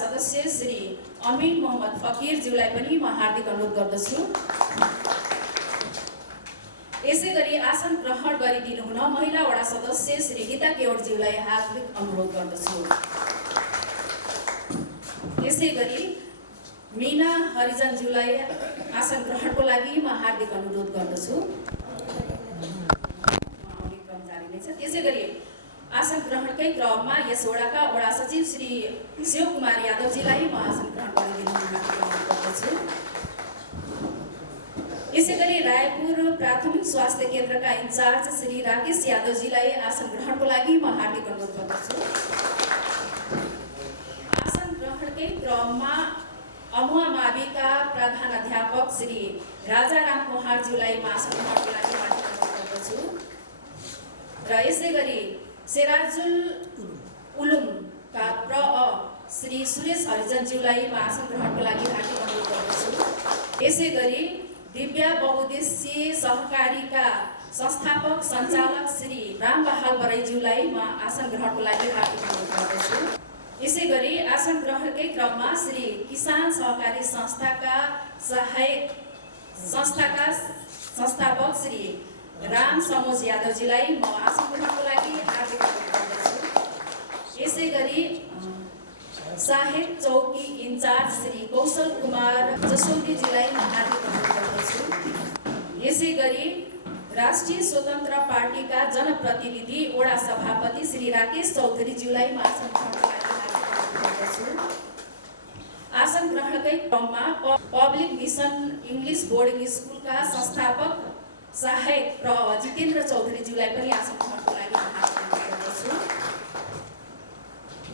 सदस्य श्री अमीन मोहम्मद फकीरज्यूलाई पनि म हार्दिक अनुरोध गर्दछु। यसैगरी आसन ग्रहण गरिदिनु हुन महिला वडा सदस्य श्री गीता केवटज्यूलाई हार्दिक अनुरोध गर्दछु। यसैगरी मीना हरिजनज्यूलाई आसन ग्रहणको लागि म हार्दिक अनुरोध गर्दछु। त्यसैगरी आसन ग्रहणकै क्रममा यस वडाका वडा सचिव श्री शिव कुमार यादवजीलाई म आसन ग्रहण गरिदिनु हार्दिक अनुरोध गर्दछु। यसैगरी रायपुर प्राथमिक स्वास्थ्य केन्द्रका इन्चार्ज श्री राकेश यादवजीलाई आसन ग्रहणको लागि म हार्दिक अनुरोध गर्दछु। आसन ग्रहणकै क्रममा अमुवा माविका प्रधानाध्यापक श्री राजाराम कोहारज्यूलाई म आसन ग्रहणको लागि हार्दिक अनुरोध गर्दछु। र यसैगरी सेराजुल उलुमका श्री सुरेश हरिजनज्यूलाई म आसन ग्रहणको लागि हार्दिक अनुरोध गर्दछु। यसैगरी दिव्या बहुद्देश्य सहकारीका संस्थापक सञ्चालक श्री रामबहाल बराइज्यूलाई म आसन ग्रहणको लागि हार्दिक अनुरोध गर्दछु। यसैगरी आसन ग्रहणकै क्रममा श्री किसान सहकारी संस्थाका सहायक संस्थाका संस्थापक श्री राम समोज यादवजीलाई म आसन ग्रहणको लागि हार्दिक अनुरोध गर्दछु। यसैगरी साहेब चौकी इन्चार्ज श्री कौशल कुमार जसौदीजीलाई म हार्दिक अनुरोध गर्दछु। यसैगरी राष्ट्रिय स्वतन्त्र पार्टीका जनप्रतिनिधि वडा सभापति श्री राकेश चौधरीज्यूलाई म आसन ग्रहणको लागि हार्दिक अनुरोध गर्दछु। आसन ग्रहणकै क्रममा पब्लिक मिसन इङ्ग्लिस बोर्डिङ स्कुलका संस्थापक सहायक जितेन्द्र चौधरीज्यूलाई पनि आसन ग्रहणको लागि हार्दिक अनुरोध गर्दछु।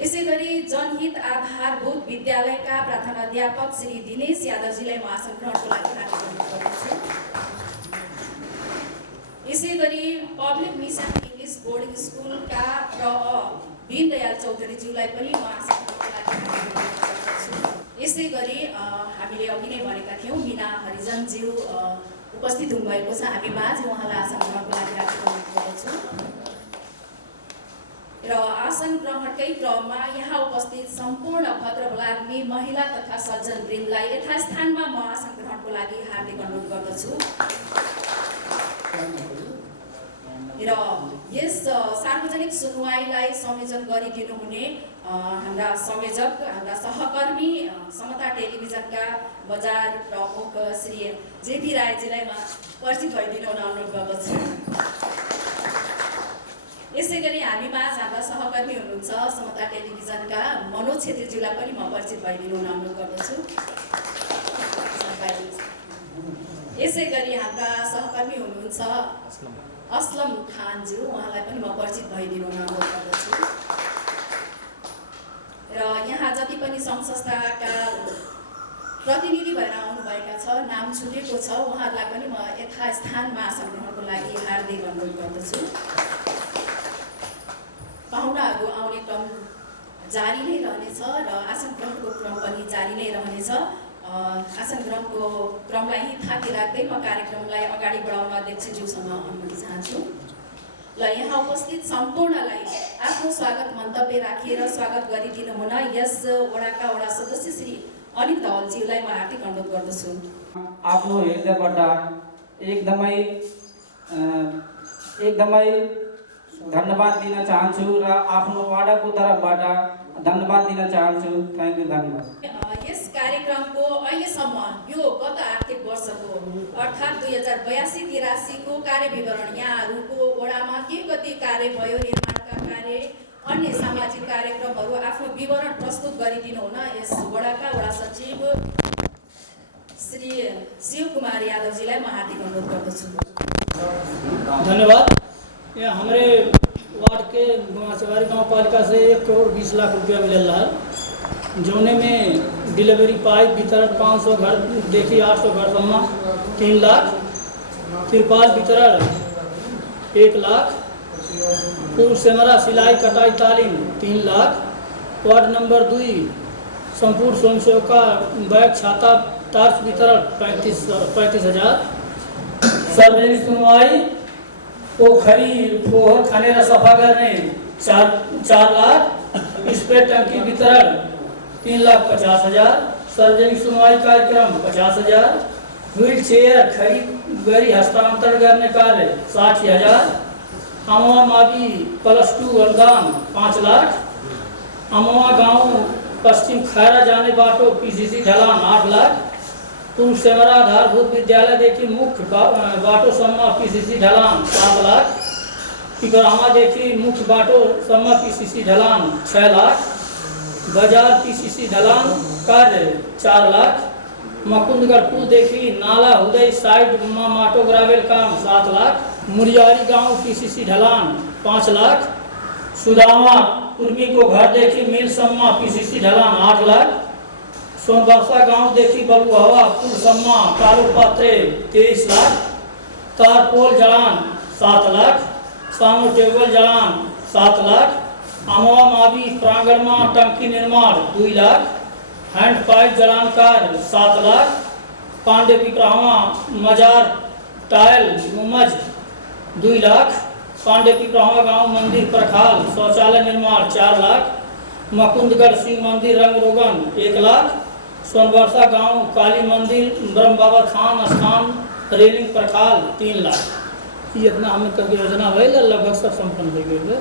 यसैगरी जनहित आधारभूत विद्यालयका प्रधानाध्यापक श्री दिनेश यादवजीलाई म आसन ग्रहणको लागि हार्दिक अनुरोध गर्दछु। यसैगरी पब्लिक मिसन इङ्ग्लिस बोर्डिङ स्कुलका दीनदयाल चौधरीज्यूलाई पनि म आसन ग्रहणको लागि हार्दिक अनुरोध गर्दछु। यसैगरी हामीले अघि नै भनेका थियौँ मीना हरिजनज्यू उपस्थित हुनुभएको छ। हामी माझ उहाँलाई आसन ग्रहणको लागि हार्दिक अनुरोध गर्दछु। र आसन ग्रहणकै क्रममा यहाँ उपस्थित सम्पूर्ण भद्रबलाग्मी महिला तथा सज्जन वृन्दलाई यथास्थानमा म आसन ग्रहणको लागि हार्दिक अनुरोध गर्दछु। र यस सार्वजनिक सुनवाईलाई संयोजन गरिदिनु हुने हाम्रा संयोजक हाम्रा सहकर्मी समता टेलिभिजनका बजार प्रमुख श्री जेपी रायजीलाई म परिचित भइदिनु हुन अनुरोध गर्दछु। यसैगरी हामी माझ हाम्रा सहकर्मी हुनुहुन्छ समता टेलिभिजनका मनोज छेत्रीज्यूलाई पनि म परिचित भइदिनु हुन अनुरोध गर्दछु। यसैगरी हाम्रा सहकर्मी हुनुहुन्छ असलम खानज्यू, उहाँलाई पनि म परिचित भइदिनु हुन अनुरोध गर्दछु। र यहाँ जति पनि सङ्घ संस्थाका प्रतिनिधि भएर आउनुभएका छ नाम छुटेको छ उहाँहरूलाई पनि म यथास्थानमा आसन ग्रहणको लागि हार्दिक अनुरोध गर्दछु। पाहुनाहरू आउने क्रम जारी नै रहनेछ र आसन ग्रहणको क्रम पनि जारी नै रहनेछ। आसन ग्रहणको क्रमलाई थाती राख्दै म कार्यक्रमलाई अगाडि बढाउन अध्यक्षज्यूसँग अनुमति चाहन्छु। ल यहाँ उपस्थित सम्पूर्णलाई आफ्नो स्वागत मन्तव्य राखेर स्वागत गरिदिनु हुन यस वडाका वडा सदस्य श्री अनिल धवलज्यूलाई म हार्दिक अनुरोध गर्दछु। आफ्नो हृदयबाट एकदमै धन्यवाद दिन चाहन्छु र आफ्नो वाडाको तर्फबाट धन्यवाद दिन चाहन्छु। थ्याङ्क यू, धन्यवाद। यस कार्यक्रमको अहिलेसम्म यो गत आर्थिक वर्षको अर्थात् 2082-83 को कार्यविवरण यहाँहरूको वडामा के कति कार्य भयो, निर्माणका कार्य, अन्य सामाजिक कार्यक्रमहरू आफ्नो विवरण प्रस्तुत गरिदिनु हुन यस वडाका वडा सचिव श्री शिव कुमार यादवजीलाई म हार्दिक अनुरोध गर्दछु। धन्यवाद। यहाँ हमारे वार्ड के गुमाचवारी गाँव पालिका से 1 करोड़ 20 लाख रुपया मिल रहा है, जोने में डिलीवरी पाइप वितरण 500 घर देखिए 800 घर सम्मा 3 लाख, तिरपाल वितरण 1 लाख, पूर्व सेमरा सिलाई कटाई तालीम 3 लाख, वार्ड नंबर 2 संपूर्ण स्वयंसेवका बैग छाता टार्च वितरण 35,000, सार्वजनिक सुनवाई पोखरी फोहर खाने र सफा करने 4 लाख, स्प्रे टंकी वितरण 3,50,000। सार्वजनिक सुनवाई कार्यक्रम 50,000। व्हील चेयर खरीद गरी हस्तांतरण करने कार्य 60,000। अमवा मावी +2 अनुदान 5 लाख। अमवा गांव पश्चिम खैरा जाने बाटो पीसीसी ढलान 8 लाख। पूर्व सेवरा आधारभूत विद्यालय देखी मुख्य बाटो सम्मा पीसीसी ढलान 7 लाख। पिपरामा देखी मुख्य बाटो सम्मा पीसीसी ढलान 6 लाख। बाजार पीसीसी ढलान कार्य 4 लाख। मकुंदगढ़ पुल देखी नाला उदय साइड माटो ग्रावेल काम 7 लाख। मुरियारी गांव पीसीसी ढलान 5 लाख। सुदामा कुर्मी को घर देखी मिल सम्मा पीसीसी ढलान 8 लाख। सोनबरसा गांव देखी बलुहवा पुल सम्मा कालो पात्रे 23 लाख। तारपोल जलान 7 लाख। सानो टेबल जलान 7 लाख। अमवा मावी प्रांगण में टंकी निर्माण 2 लाख। हैंड पाइप जलान कार्य 7 लाख। पांडे पिपरावा मजार टाइल मुमज 2 लाख। पांडे पिपरावा गांव मंदिर प्रखाल शौचालय निर्माण 4 लाख। मकुंदगढ़ शिव मंदिर रंग रोगन 1 लाख। सोनबरसा गांव काली मंदिर ब्रह्म बाबा थान स्थान रेलिंग प्रखाल 3 लाख। ये इतना हमें करके योजना भैल लगभग सब संपन्न हो गए।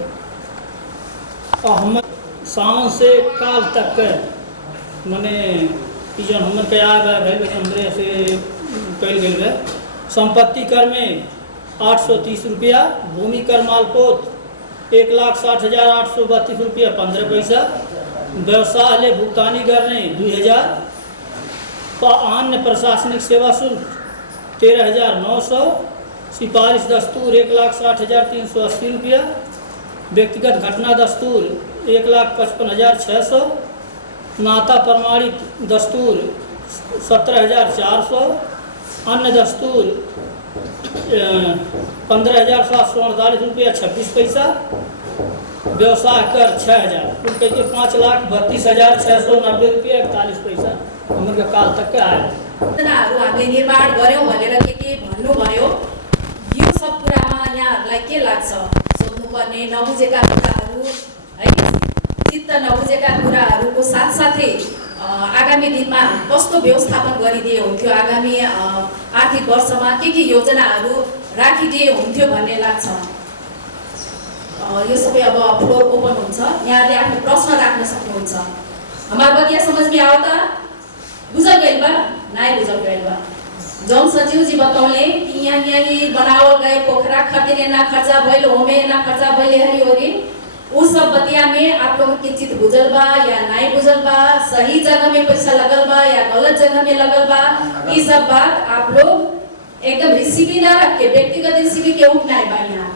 और हम सावन से काल तक के मने जन हमन के आए भाई हमरे से कल गए संपत्ति कर में 830 रुपया। भूमि कर मालपोत 1,60,832 रुपया 15 पैसा। व्यवसाय ले भुगतानी करने 2,000। अन्य प्रशासनिक सेवा शुल्क 13,900। सिफारिश दस्तूर 1,60,380 रुपया। व्यक्तिगत घटना दस्तूर 1,55,600। नाता प्रमाणित दस्तूर 17,400। अन्य दस्तूर 15,748 रुपया 26 पैसा। व्यवसाय कर 6,000 कुल के 5,32,690 रुपया 41 पैसा हमर काल तक के आए। योजनाहरू हामीले निर्माण गर्यौँ भनेर के भन्नुभयो, यो सब कुरामा यहाँहरूलाई के लाग्छ? सोध्नुपर्ने नबुझेका कुराहरू है, चित्त नबुझेका कुराहरूको साथसाथै आगामी दिनमा कस्तो व्यवस्थापन गरिदिए हुन्थ्यो, आगामी आर्थिक वर्षमा के योजनाहरू राखिदिए हुन्थ्यो भन्ने लाग्छ। यो सबै अब फ्लोर ओपन हुन्छ, यहाँले आफ्नो प्रश्न राख्न सक्नुहुन्छ। हमार बतिया समझ में आवता? बुझल गइल बा? नाइ बुझल गइल बा? जौन सचिव जी बतौले कि यहाँ बनावल गए पोखरा खर्चे ना खर्चा भइल, होमे ना खर्चा भइल हरी होरी, उस सब बतिया में आप लोग की चित बुझल बा या नाइ बुझल बा, सही जगह में पैसा लगल बा या गलत जगह में लगल बा, ये सब बात आप लोग एकदम रिसीवी ना रख के, व्यक्तिगत रिसीवी के उठना बा। यहाँ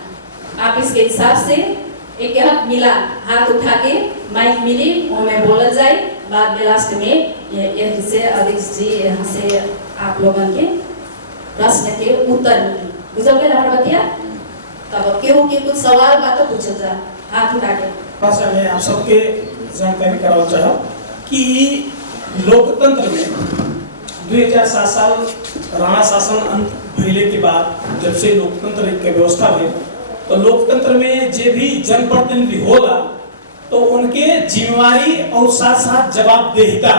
आप इसके हिसाब से एक हाथ मिला, हाथ उठा के माइक मिली वो में बोला जाए, बाद में लास्ट में यही से अध्यक्ष जी यहाँ से आप लोगों के प्रश्न के उत्तर मिली। बुझल गए हमारा बतिया? तब केहू के कुछ सवाल बात तो पूछल जा, हाथ उठा के। भाषा में आप सबके जानकारी कराना चाहो कि लोकतंत्र में 2007 साल राणा शासन अंत भइले के बाद जब से लोकतंत्र के व्यवस्था भइल, तो लोकतंत्र में जे भी जनप्रतिनिधि होला तो उनके जिम्मेवारी और साथ साथ जवाबदेहिता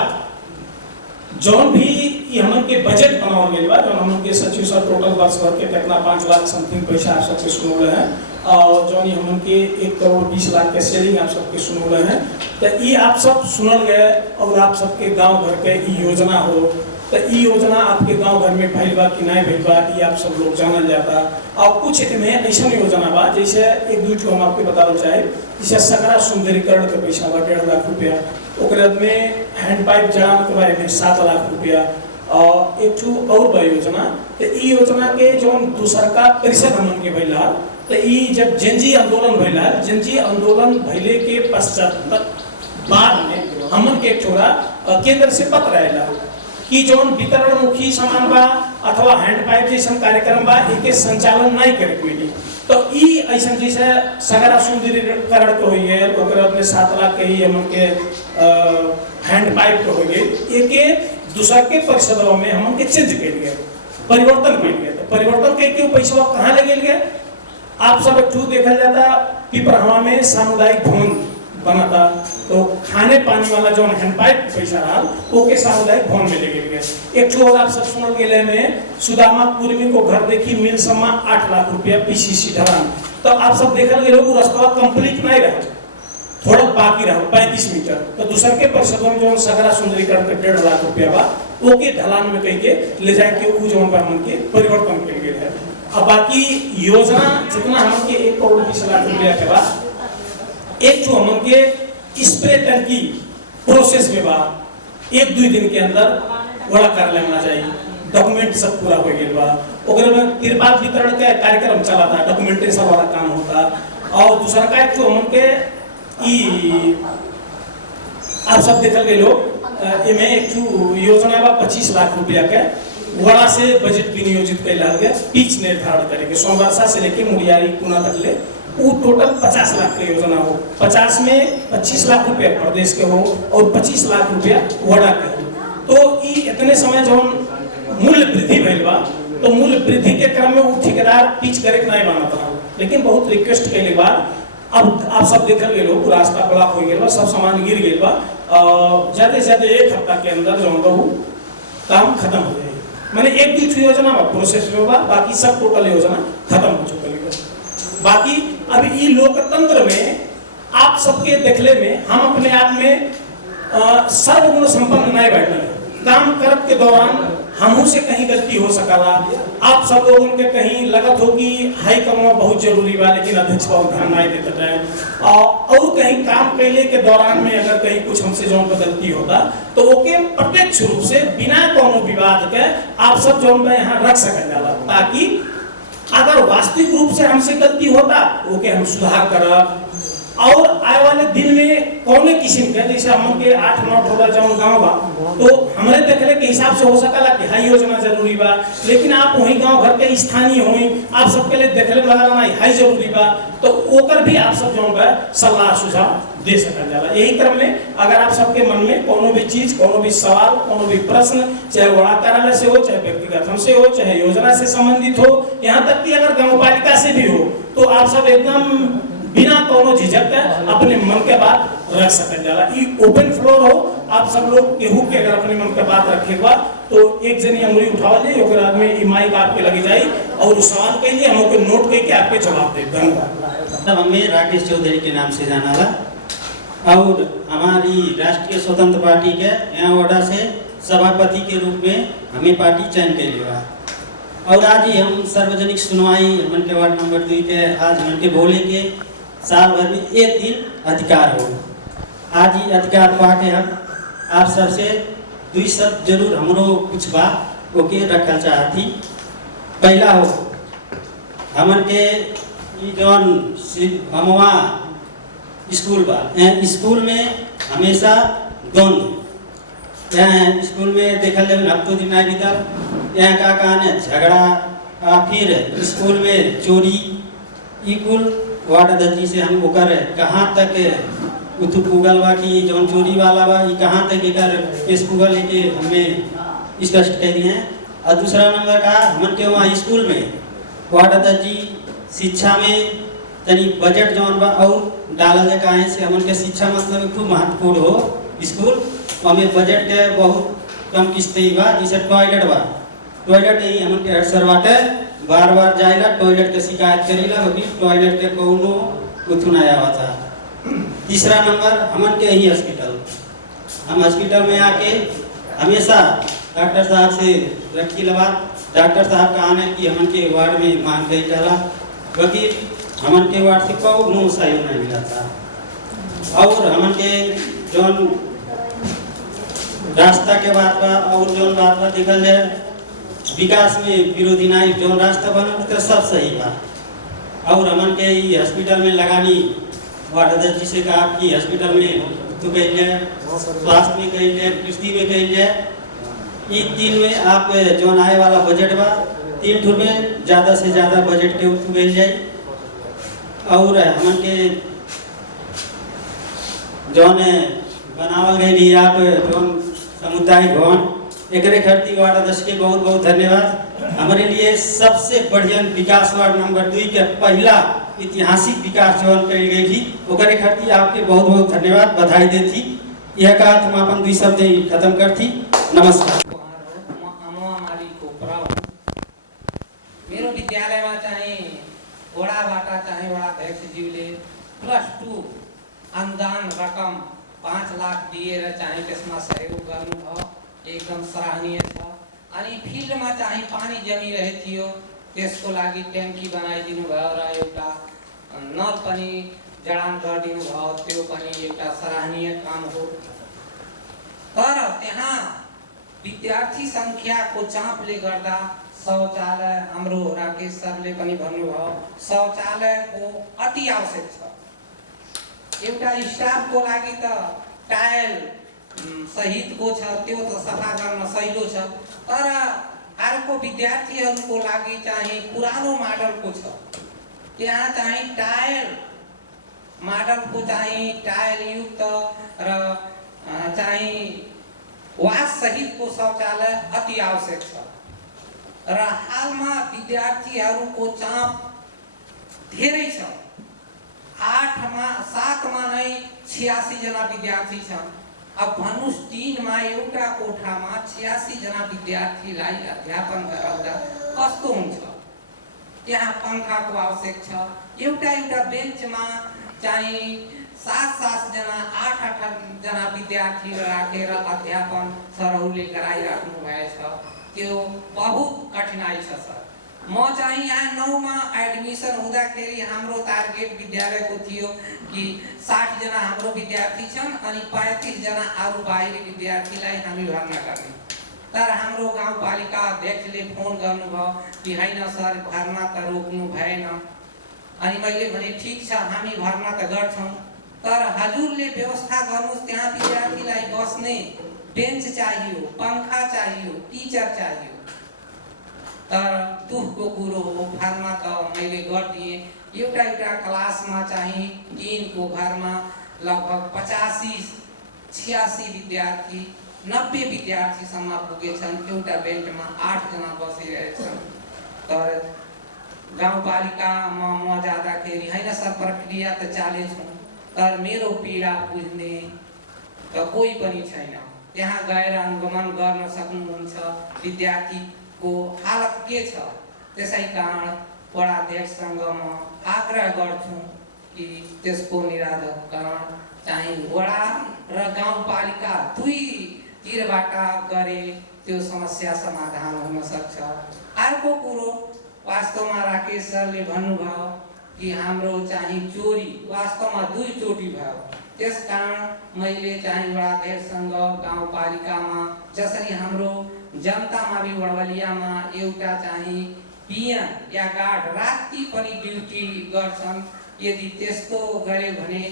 जौन भी हमन के बजट बनावल गइल बा, जौन हमन के सचिव सर टोटल वर्ष भर के कितना 5 लाख समथिंग पैसा आप सबके सुन रहे हैं, और जौन हमन के 1,20,00,000 के सेलिंग आप सबके सुन रहे हैं, तो ये आप सब सुनल गए और आप सबके गांव घर के योजना हो, तो ये योजना आपके गांव घर में भइल बा कि नहीं भइल बा, ये आप सब लोग जानल जाता। और कुछ में ऐसा योजना बा जैसे एक दो हम आपके बतावल चाहे, जैसे सकरा सुंदरीकरण के पैसा बा 1.5 लाख रुपया, ओकरे में हैंड पाइप जलान के बारे में 7 लाख रुपया, और एक और बा योजना। तो ये योजना के जो दूसर का परिषद हमन के भइल, तो ये जब जनजी आंदोलन भइल, जनजी आंदोलन भइले के पश्चात बाद में हमन के छोड़ा केंद्र से पत्र आएला कि जौन वितरण मुखी सामान बा अथवा हैंड पाइप जैसा कार्यक्रम बा एके संचालन नहीं करे कोई, तो ई ऐसा जैसे सगरा सुंदरीकरण के हो गए, ओकरा में 7 लाख के ही हमन के हैंड पाइप हो गए, एके दूसरा के परिषदों में हमन के चेंज कर गए, परिवर्तन कर गए। तो परिवर्तन के क्यों पैसा कहाँ लगे गए? आप सब एक देखा जाता पिपरहवा में सामुदायिक भवन बना था, तो खाने पानी वाला जो हैंडपाइप पैसा रहा ओके सामुदायिक भवन में लेके गए। एक तो और आप सब सुनल गेले में सुदामा कुर्मी को घर देखी मिल सम्मा 8 लाख रुपया पीसीसी ढलान। तो आप सब देखल गेलो वो रास्ता कंप्लीट नहीं रहा, थोड़ा बाकी रहा 35 मीटर। तो दूसर के परिषदों में जो सगरा सुंदरीकरण के 1.5 लाख रुपया बा ओके ढलान में कह के ले जाए के वो जो हमन के परिवर्तन के लिए है। अब बाकी योजना जितना हमन के 1 करोड़ 20 लाख रुपया के बाद एक जो हमन के स्प्रे टंकी प्रोसेस में बा 1-2 दिन के अंदर बड़ा कार्यालय में आ जाए, डॉक्यूमेंट सब पूरा हो गया बा। ओकरे में तिरपाल वितरण का कार्यक्रम चला था, डॉक्यूमेंटेशन वाला काम होता। और दूसरा का जो हमन के आप सब देखल गए लोग इनमें एक योजना बा 25 लाख रुपया के वड़ा से बजट विनियोजित कैला गया। पिच निर्धारण करेंगे सोमवारसा से लेके मुड़ियारी पुना तक ले वो टोटल 50 लाख की योजना हो। 50 में 25 लाख रुपया प्रदेश के हो और 25 लाख रुपया वड़ा के हो। तो इतने समय जो मूल्य वृद्धि भइल बा, तो मूल्य वृद्धि के क्रम में वो ठेकेदार पिच करे के नहीं मानत रहा, लेकिन बहुत रिक्वेस्ट कैले बाद अब आप सब देखल गए लोग रास्ता ब्लॉक हो गया, सब सामान गिर गया बा। ज्यादा से ज्यादा 1 हफ्ता के अंदर जो काम खत्म हो जाए। मैंने 1-2 योजना प्रोसेस में बा, बाकी सब टोटल योजना खत्म हो चुका है। बाकी अभी ये लोकतंत्र में आप सबके देखले में हम अपने आप में सर्वगुण संपन्न नहीं बैठे। काम करत के दौरान हमू से कहीं गलती हो सकला, आप सब लोगों के कहीं लगत हो कि हाई कमाना बहुत जरूरी बा, लेकिन अध्यक्ष बहुत ध्यान नहीं देते हैं। और कहीं काम कैले के दौरान में अगर कहीं कुछ हमसे जो गलती होता तो ओके प्रत्यक्ष रूप से बिना कोनो विवाद के आप सब जो यहाँ रख सकल जाला, ताकि अगर वास्तविक रूप से हमसे गलती होता ओके हम सुधार करब। और आए वाले दिन में कौन किस्म के जैसे हम के 8-9 टोला जौन गाँव बा, तो हमारे देखले के हिसाब से हो सकला कि हाई योजना जरूरी बा, लेकिन आप वही गांव घर के स्थानीय होई, आप सबके लिए देखले लगा नहीं हाई जरूरी बा, तो ओकर भी आप सब जौन बा सलाह सुझाव दे सकल जाला। यही क्रम में अगर आप सबके मन में कोनो भी चीज, कोनो भी सवाल, कोनो भी प्रश्न, चाहे वड़ा कार्यालय से हो, चाहे व्यक्तिगत हमसे हो, चाहे योजना से संबंधित हो, यहाँ तक कि अगर गाँव पालिका से भी हो, तो आप सब एकदम बिना कोनो झिझक के अपने मन के बात रख सकल जाला। ये ओपन फ्लोर हो, आप सब लोग केहू के अगर अपने मन के बात रखे बा तो एक जनी अंगुली उठावा ले, ओकर आदमी ई माइक आपके लगे जाई और उस सवाल के लिए हम ओके नोट करके आपके जवाब दे। धन्यवाद। हमें राकेश चौधरी के नाम से जाना ला और हमारी राष्ट्रीय स्वतंत्र पार्टी के यहाँ वडा से सभापति के रूप में हमें पार्टी चयन कर लिया। और आज ही हम सार्वजनिक सुनवाई मन के वार्ड नंबर 2 के आज मन के बोले के साल भर में 1 दिन अधिकार हो। आज ही अधिकार पाके हम आप सबसे 2 शब्द जरूर हमरो कुछ बात ओके रखल चाहती। पहला हो हमन के जौन हमवा स्कूल बा, स्कूल में हमेशा द्वंद्व, स्कूल में देखल जाए हफ्तों दिन नहीं बीतल, यहाँ का कहानी झगड़ा, फिर स्कूल में चोरी, ई कुल वार्ड अध्यक्ष से हम ओकर कहाँ तक उतु पुगल बा कि जौन चोरी वाला बा ये कहाँ तक एकर केस पुगल है कि हमें स्पष्ट कह दिए हैं। और दूसरा नंबर का हमन के वहाँ स्कूल में वार्ड अध्यक्ष शिक्षा में तनी बजट जौन बा और डालल जाए काहे से हमन के शिक्षा मतलब खूब महत्वपूर्ण हो। स्कूल हमें बजट के बहुत कम किस्त बा, जैसे टॉयलेट बा, टॉयलेट ही हमन के अक्सर बाटे बार बार जाएला टॉयलेट के शिकायत करेला, अभी टॉयलेट के कोनो कुछ नहीं आवता। तीसरा नंबर हमन के यही हॉस्पिटल, हम हॉस्पिटल में आके हमेशा डॉक्टर साहब से रखी लगा, डॉक्टर साहब का आने की हमन के वार्ड में मांग गई जाला, बाकी हमन के वार्ड से कोनो सहयोग नहीं मिला था। और हमन के जौन रास्ता के बात बा और जौन बात बा देखल जाए विकास में विरोधी नहीं, जो रास्ता बनल तो सब सही बा। और हमन के हॉस्पिटल में लगानी वार्ड अध्यक्ष से कहा कि हॉस्पिटल में तो कह जाए, स्वास्थ्य में कह जाए, कृषि में कह जाए, इस 3 में आप जो आए वाला बजट बा 3 ठो में ज़्यादा से ज़्यादा बजट के उत्तु कह जाए। और हमन के जौन बनावल गई आप जौन सामुदायिक भवन एक खर्ती वार्ड अध्यक्ष के बहुत बहुत धन्यवाद। हमारे लिए सबसे बढ़िया विकास वार्ड नंबर 2 के पहला ऐतिहासिक विकास जौन कल गई थी ओकरे खातिर आपके बहुत बहुत धन्यवाद बधाई देती। यह कहा हम अपन 2 शब्द ही खत्म करती। नमस्कार। मेरो विद्यालयमा चाहिँ वडाबाट चाहिँ वडा अध्यक्षज्यूले +2 अनुदान रकम 5 लाख दिएर चाहिँ त्यसमा सहयोग गर्नुभयो, एकदम सराहनीय छ। अनि फिल्डमा चाहिँ पानी जमिरहेको थियो, त्यसको लागि ट्याङ्की बनाइदिनु भयो र एउटा नल पनि जडान गरिदिनु भयो, त्यो पनि एउटा सराहनीय काम हो। तर त्यहाँ विद्यार्थी सङ्ख्याको चापले गर्दा शौचालय, हाम्रो राकेश सरले पनि भन्नुभयो, शौचालयको अति आवश्यक छ। एउटा स्टाफको लागि त टायल सहितको छ, त्यो त सफा गर्न सहिलो छ, तर अर्को विद्यार्थीहरूको लागि चाहिँ पुरानो मोडलको छ। त्यहाँ चाहिँ टायल मोडलको चाहिँ टायलयुक्त र चाहिँ वास सहितको शौचालय अति आवश्यक छ। र हालमा विद्यार्थीहरूको चाप धेरै छ। 7 मा नै 86 जना विद्यार्थी छन्। अब भन्नुस् 3 मा एउटा कोठामा 86 जना विद्यार्थीलाई अध्यापन गराउँदा कस्तो हुन्छ? त्यहाँ पंखाको आवश्यक छ। एउटा बेन्चमा चाहिँ 7 जना 8 जना विद्यार्थी राखेर अध्यापन सरहरूले गराइराख्नु भएछ। त्यो बहुत कठिनाई छ सर। म चाहिँ यहाँ 9 मा एडमिसन हुँदाखेरि हाम्रो टार्गेट विद्यालयको थियो कि 60 जना हाम्रो विद्यार्थी छन् अनि 35 जना अरू बाहिरी विद्यार्थीलाई हामी भर्ना गर्ने। तर हाम्रो गाउँपालिका अध्यक्षले फोन गर्नुभयो कि हैन सर, भर्ना त रोक्नु भएन। अनि मैले भने ठीक छ, हामी भर्ना त गर्छौँ, तर हजुरले व्यवस्था गर्नुहोस्, त्यहाँ विद्यार्थीलाई बस्ने बेन्च चाहियो, पंखा चाहियो, टिचर चाहियो। तर दुःखको कुरो हो, भर्ना त मैले गरिदिएँ। एउटा क्लासमा चाहिँ टिनको घरमा लगभग 85-86 विद्यार्थी 90 विद्यार्थीसम्म पुगेछन्। एउटा बेन्चमा 8 जना बसिरहेछन्। तर गाउँपालिकामा म जाँदाखेरि हैन सर, प्रक्रिया त चालेछ, तर मेरो पीडा बुझ्ने त कोही पनि छैन। त्यहाँ गएर अनुगमन गर्न सक्नुहुन्छ विद्यार्थीको हालत के छ। त्यसै कारण वडाध्यक्षसँग म आग्रह गर्छु कि त्यसको निराकरण चाहिँ वडा र गाउँपालिका दुईतिरबाट गरे त्यो समस्या समाधान हुन सक्छ। अर्को कुरो, वास्तवमा राकेश सरले भन्नुभयो कि हाम्रो चाहिँ चोरी वास्तवमा 2 चोटि भयो। त्यसकारण मैले चाहिँ वडाध्यक्षसँग गाउँपालिकामा जसरी हाम्रो जनतामा भी वडवलियामा एउटा चाहिँ पिएन या गार्ड राति पनि ड्युटी गर्छन्, यदि त्यस्तो गरे भने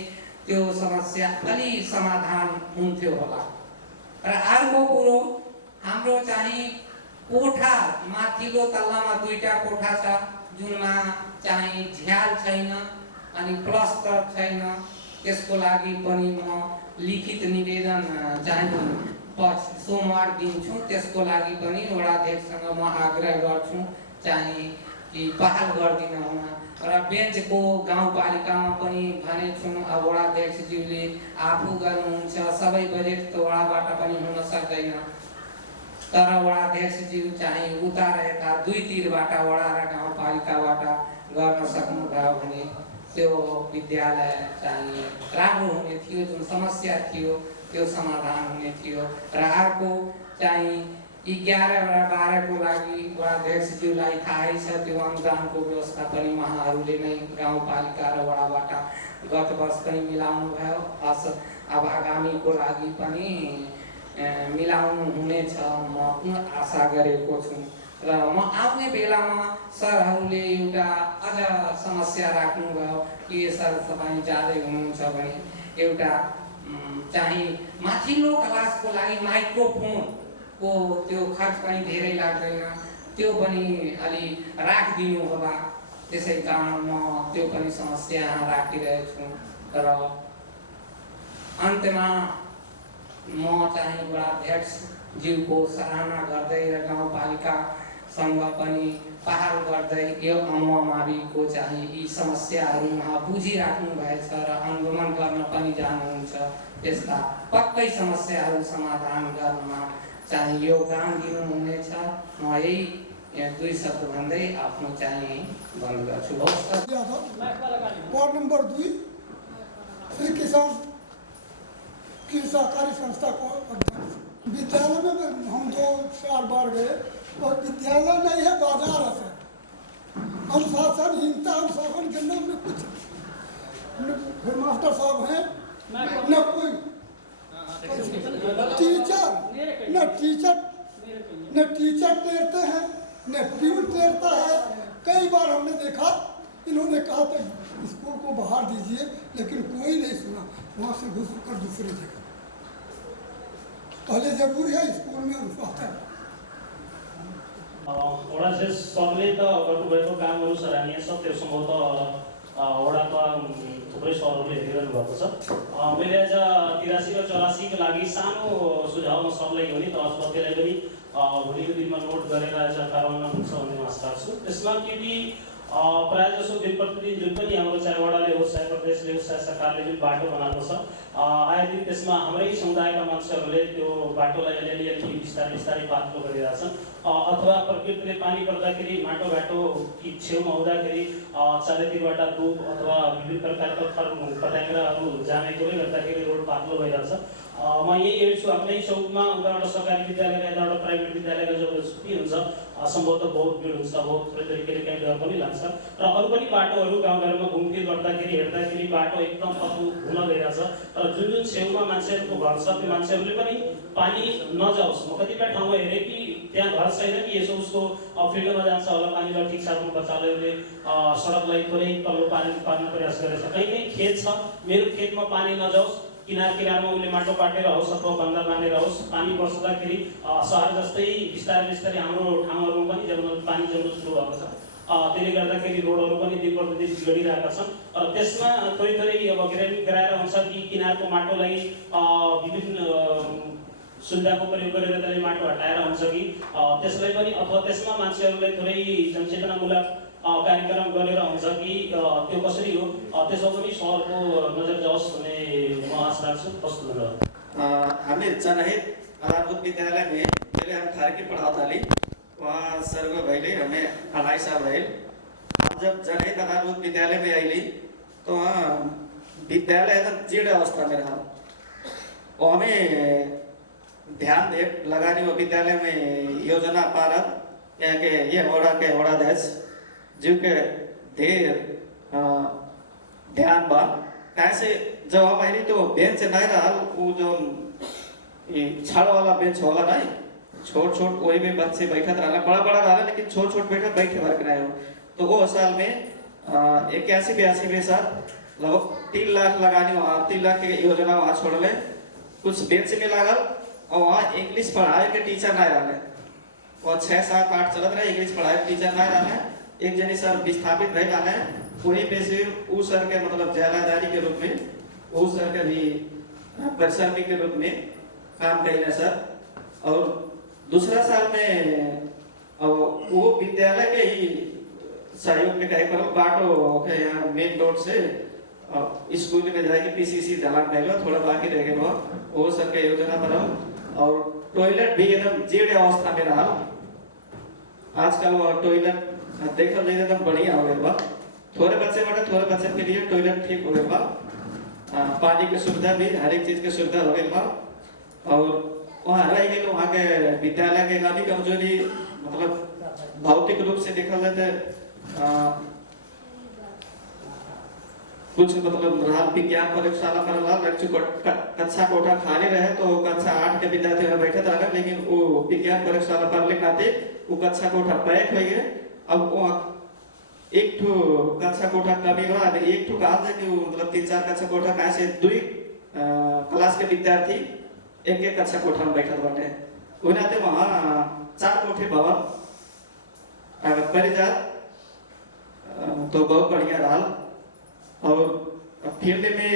त्यो समस्या अलि समाधान हुन्थ्यो होला। र अर्को कुरो, हाम्रो चाहिँ कोठा माथिल्लो तल्लामा 2टा कोठा छ, जुनमा चाहिँ झ्याल छैन अनि प्लास्टर छैन। त्यसको लागि पनि म लिखित निवेदन चाहिँ सोमबार दिन्छु। त्यसको लागि पनि वडाध्यक्षसँग म आग्रह गर्छु चाहिँ कि पहल गरिदिनु हुन। र बेन्चको गाउँपालिकामा पनि भनेछु, अब वडाध्यक्षज्यूले आफू गर्नुहुन्छ, सबै बजेट त वडाबाट पनि हुन सक्दैन। तर वडाध्यक्षज्यू चाहिँ उता रहेका 2 तिरबाट वडा र गाउँपालिकाबाट गर्न सक्नुभयो भने त्यो विद्यालय चाहिँ राम्रो हुने थियो। जुन समस्या थियो त्यो समाधान हुने थियो। र अर्को चाहिँ 11 र 12 को लागि वडाध्यक्षज्यूलाई थाहै छ, त्यो अनुदानको व्यवस्था पनि उहाँहरूले नै गाउँपालिका र वडाबाट गत वर्ष पनि मिलाउनु भयो। अब आगामीको लागि पनि मिलाउनु हुनेछ, म आशा गरेको छु। र म आउने बेलामा सरहरूले एउटा अझ समस्या राख्नुभयो कि सर तपाईँ जाँदै हुनुहुन्छ भने एउटा चाहिँ माथिल्लो क्लासको लागि माइक्रोफोनको त्यो खर्च पनि धेरै लाग्दैन, त्यो पनि अलि राखिदिनु होला। त्यसै कारण म त्यो पनि समस्या यहाँ राखिरहेछु। र अन्तमा म चाहिँ वडाध्यक्षज्यूको सराहना गर्दै र गाउँपालिका सँग पनि पहल गर्दै यो अमुवा माविको चाहिँ यी समस्याहरू उहाँ बुझिराख्नु भएछ र अनुगमन गर्न पनि जानुहुन्छ। यस्ता पक्कै समस्याहरू समाधान गर्नमा चाहिँ योगदान दिनुहुनेछ। म यही 2 शब्द भन्दै आफ्नो चाहिँ बन्द गर्छु। वार्ड नंबर 2 श्री किसान की सहकारी संस्था को अध्यक्ष। विद्यालय में हम 2-4 बार गए और विद्यालय नहीं है, बाजार है सर। अनुशासनहीनता, अनुशासन के नाम में कुछ हेडमास्टर साहब हैं न कोई टीचर तैरते हैं न प्यून तैरता है। कई बार हमने देखा, इन्होंने कहा था स्कूल को बाहर दीजिए, लेकिन कोई नहीं सुना। वहाँ से घुस कर दूसरी जगह। पहले जरूरी है स्कूल में अनुशासन। वडाध्यक्ष सरले त गर्नुभएको कामहरू सराहनीय छ। त्यो सम्भवतः वडाका थुप्रै सरहरूले हेरिरहनु भएको छ। मैले आज 83 र 84 को लागि सानो सुझाव म सबलाई हो नि त अस्पताललाई पनि भोलिको दिनमा नोट गरेर आज कार्यान्वयन हुन्छ भन्ने म आशा राख्छु। त्यसमा कि प्रायः जसो दिन प्रतिदिन जुन पनि हाम्रो चाहे वडाले होस्, चाहे प्रदेशले होस्, चाहे सरकारले जुन बाटो बनाएको छ, आए दिन त्यसमा हाम्रै समुदायका मान्छेहरूले त्यो बाटोलाई अलिअलि बिस्तारै बिस्तारै पातलो गरिरहेछन्। अथवा प्रकृतिले पानी पर्दाखेरि माटोघाटो कि छेउमा हुँदाखेरि चारैतिरबाट दुब अथवा विभिन्न प्रकारका फट्याङ्ग्राहरू जानेकोले गर्दाखेरि रोड पातलो भइरहेछ। म यही हेर्छु आफ्नै चौकमा उताबाट सरकारी विद्यालयका यताबाट प्राइभेट विद्यालयका जब छुट्टी हुन्छ सम्भवतः बहुत भिड हुन्छ, बहुत थोरै तरिकाले कहीँ डर पनि लाग्छ। र अरू पनि बाटोहरू गाउँघरमा घुमफिर गर्दाखेरि हेर्दाखेरि बाटो एकदम पतलो हुन गइरहेछ। र जुन जुन छेउमा मान्छेहरूको घर छ त्यो मान्छेहरूले पनि पानी नजाओस्। म कतिपय ठाउँमा हेरेँ कि त्यहाँ घर छैन कि यसो उसको फिल्डमा जान्छ होला पानीलाई ठिक साथमा बचालेले सडकलाई थोरै तल्लो पार्ने प्रयास गरेछ। कहीँ कहीँ खेत छ, मेरो खेतमा पानी नजाओस्, किनारमा उसले माटो काटेर होस् अथवा बन्दा बाँधेर होस्। पानी बर्सँदाखेरि सहर जस्तै बिस्तारै बिस्तारै हाम्रो ठाउँहरूमा पनि जब पानी जम्न सुरु भएको छ। त्यसले गर्दाखेरि रोडहरू पनि दिन प्रतिदिन बिगडिरहेका छन्। त्यसमा थोरै थोरै अब ग्रेडिङ गराएर हुन्छ कि किनारको माटोलाई विभिन्न सुविधाको प्रयोग गरेर त्यसले माटो हटाएर हुन्छ कि त्यसलाई पनि अथवा त्यसमा मान्छेहरूलाई थोरै जनचेतनामूलक कार्यक्रम गरेर हुन्छ कि त्यो कसरी हो त्यसमा पनि सहरको नजर जाओस् भन्ने म आशा राख्छु। धन्यवाद। हमने जनहित आधारभूत विद्यालय में पहले हम खारकी पढ़ाता ली, वहाँ सर्व भैले हमें 2.5 साल रहे। हम जब जनहित आधारभूत विद्यालय में आई तो वहाँ विद्यालय एकदम जीर्ण अवस्था में रहा। और हमें ध्यान दे लगाने वो विद्यालय में योजना पारद यहाँ के ये वड़ा के वड़ाध्यक्ष जो के ढेर ध्यान बा। कैसे जब हम आई तो बेंच नहीं रहा, वो जो छड़ वाला बेंच वाला नहीं, छोट छोट वही में बच्चे बैठा रहा, बड़ा बड़ा रहा लेकिन छोट छोट बैठे वर्ग रहे हो। तो वो साल में 81-82 में साथ लगभग 3 लाख लगाने, वहाँ 3 लाख की योजना वहाँ छोड़ ले। कुछ बेंच में लागल और वहाँ इंग्लिश पढ़ाए के टीचर नहीं रहे। और 6, 7, 8 चलत रहे, इंग्लिश पढ़ाए के टीचर नहीं रहे। एक जनी सर विस्थापित भय रहे, वही पे से उस सर के मतलब जिलाधारी के रूप में वो सर के भी परिश्रमी के रूप में काम करें सर। और दूसरा साल में वो विद्यालय के ही सहयोग में कहे पर बाटो के यहाँ मेन रोड से स्कूल में जाके पीसीसी दलान पहले थोड़ा बाकी रह गए वो सर के योजना पर। और टॉयलेट भी एकदम जीर्ण अवस्था में रहा। आजकल वो टॉयलेट देखल जाए एकदम बढ़िया हो गया। थोड़े बच्चे के लिए टॉयलेट ठीक हो गया। पानी की सुविधा भी हर एक चीज की सुविधा हो गई। और वहाँ रह गए वहाँ के विद्यालय के काफी कमजोरी मतलब भौतिक रूप से देखा जाए तो कुछ मतलब रहा विज्ञान प्रयोगशाला पर कक्षा कोठा खाली रहे तो कक्षा 8 के विद्यार्थी बैठे था, लेकिन वो विज्ञान प्रयोगशाला पर लिखाते वो कक्षा कोठा पैक हो गए। अब वो एक ठो कक्षा कोठा कमी हुआ, एक ठो कहा था कि मतलब 3-4 कक्षा कोठा कहाँ से 2 क्लास के विद्यार्थी एक कक्षा कोठा में बैठे बाटे। उन्हें वहाँ 4 कोठे भवन अगर कर जात तो बहुत बढ़िया रहा। और फील्ड में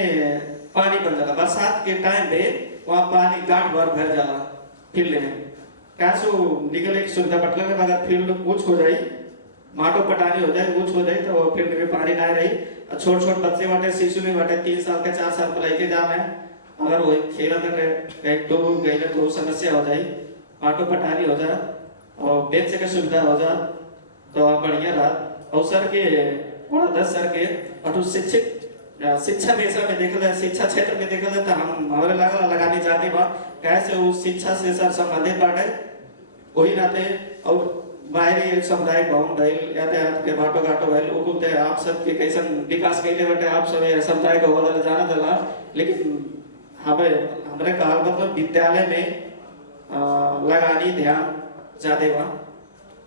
पानी बन जाला, बरसात के टाइम पे वहाँ पानी गांठ भर जाला फील्ड में। कैसे निकले की सुविधा बटले में अगर फील्ड ऊंच हो जाए माटो पटानी हो जाए ऊंच हो जाए तो फील्ड में पानी ना रही। छोट छोट बच्चे बाटे शिशु में बाटे 3 साल के 4 साल को लेके जा में अगर वो खेला तो कहीं डूब गई तो समस्या हो जाए माटो पटानी हो जाए और बेंच की सुविधा हो जाए तो बढ़िया रहा। और सर के 10 सर के और शिक्षा पेशा में देखा जाए शिक्षा क्षेत्र में देखा जाए तो हम हमारे लगाने जाते बात कैसे उस शिक्षा से सर संबंधित बाटे वही नाते और बाहरी सामुदायिक भवन भइल यातायात के बाटो घाटो भइल उकुलते आप सबके कैसन विकास कैले बाटे आप सब समुदाय को होदल जाना दला। लेकिन हमारे कहा मतलब विद्यालय में लगानी ध्यान ज्यादा बा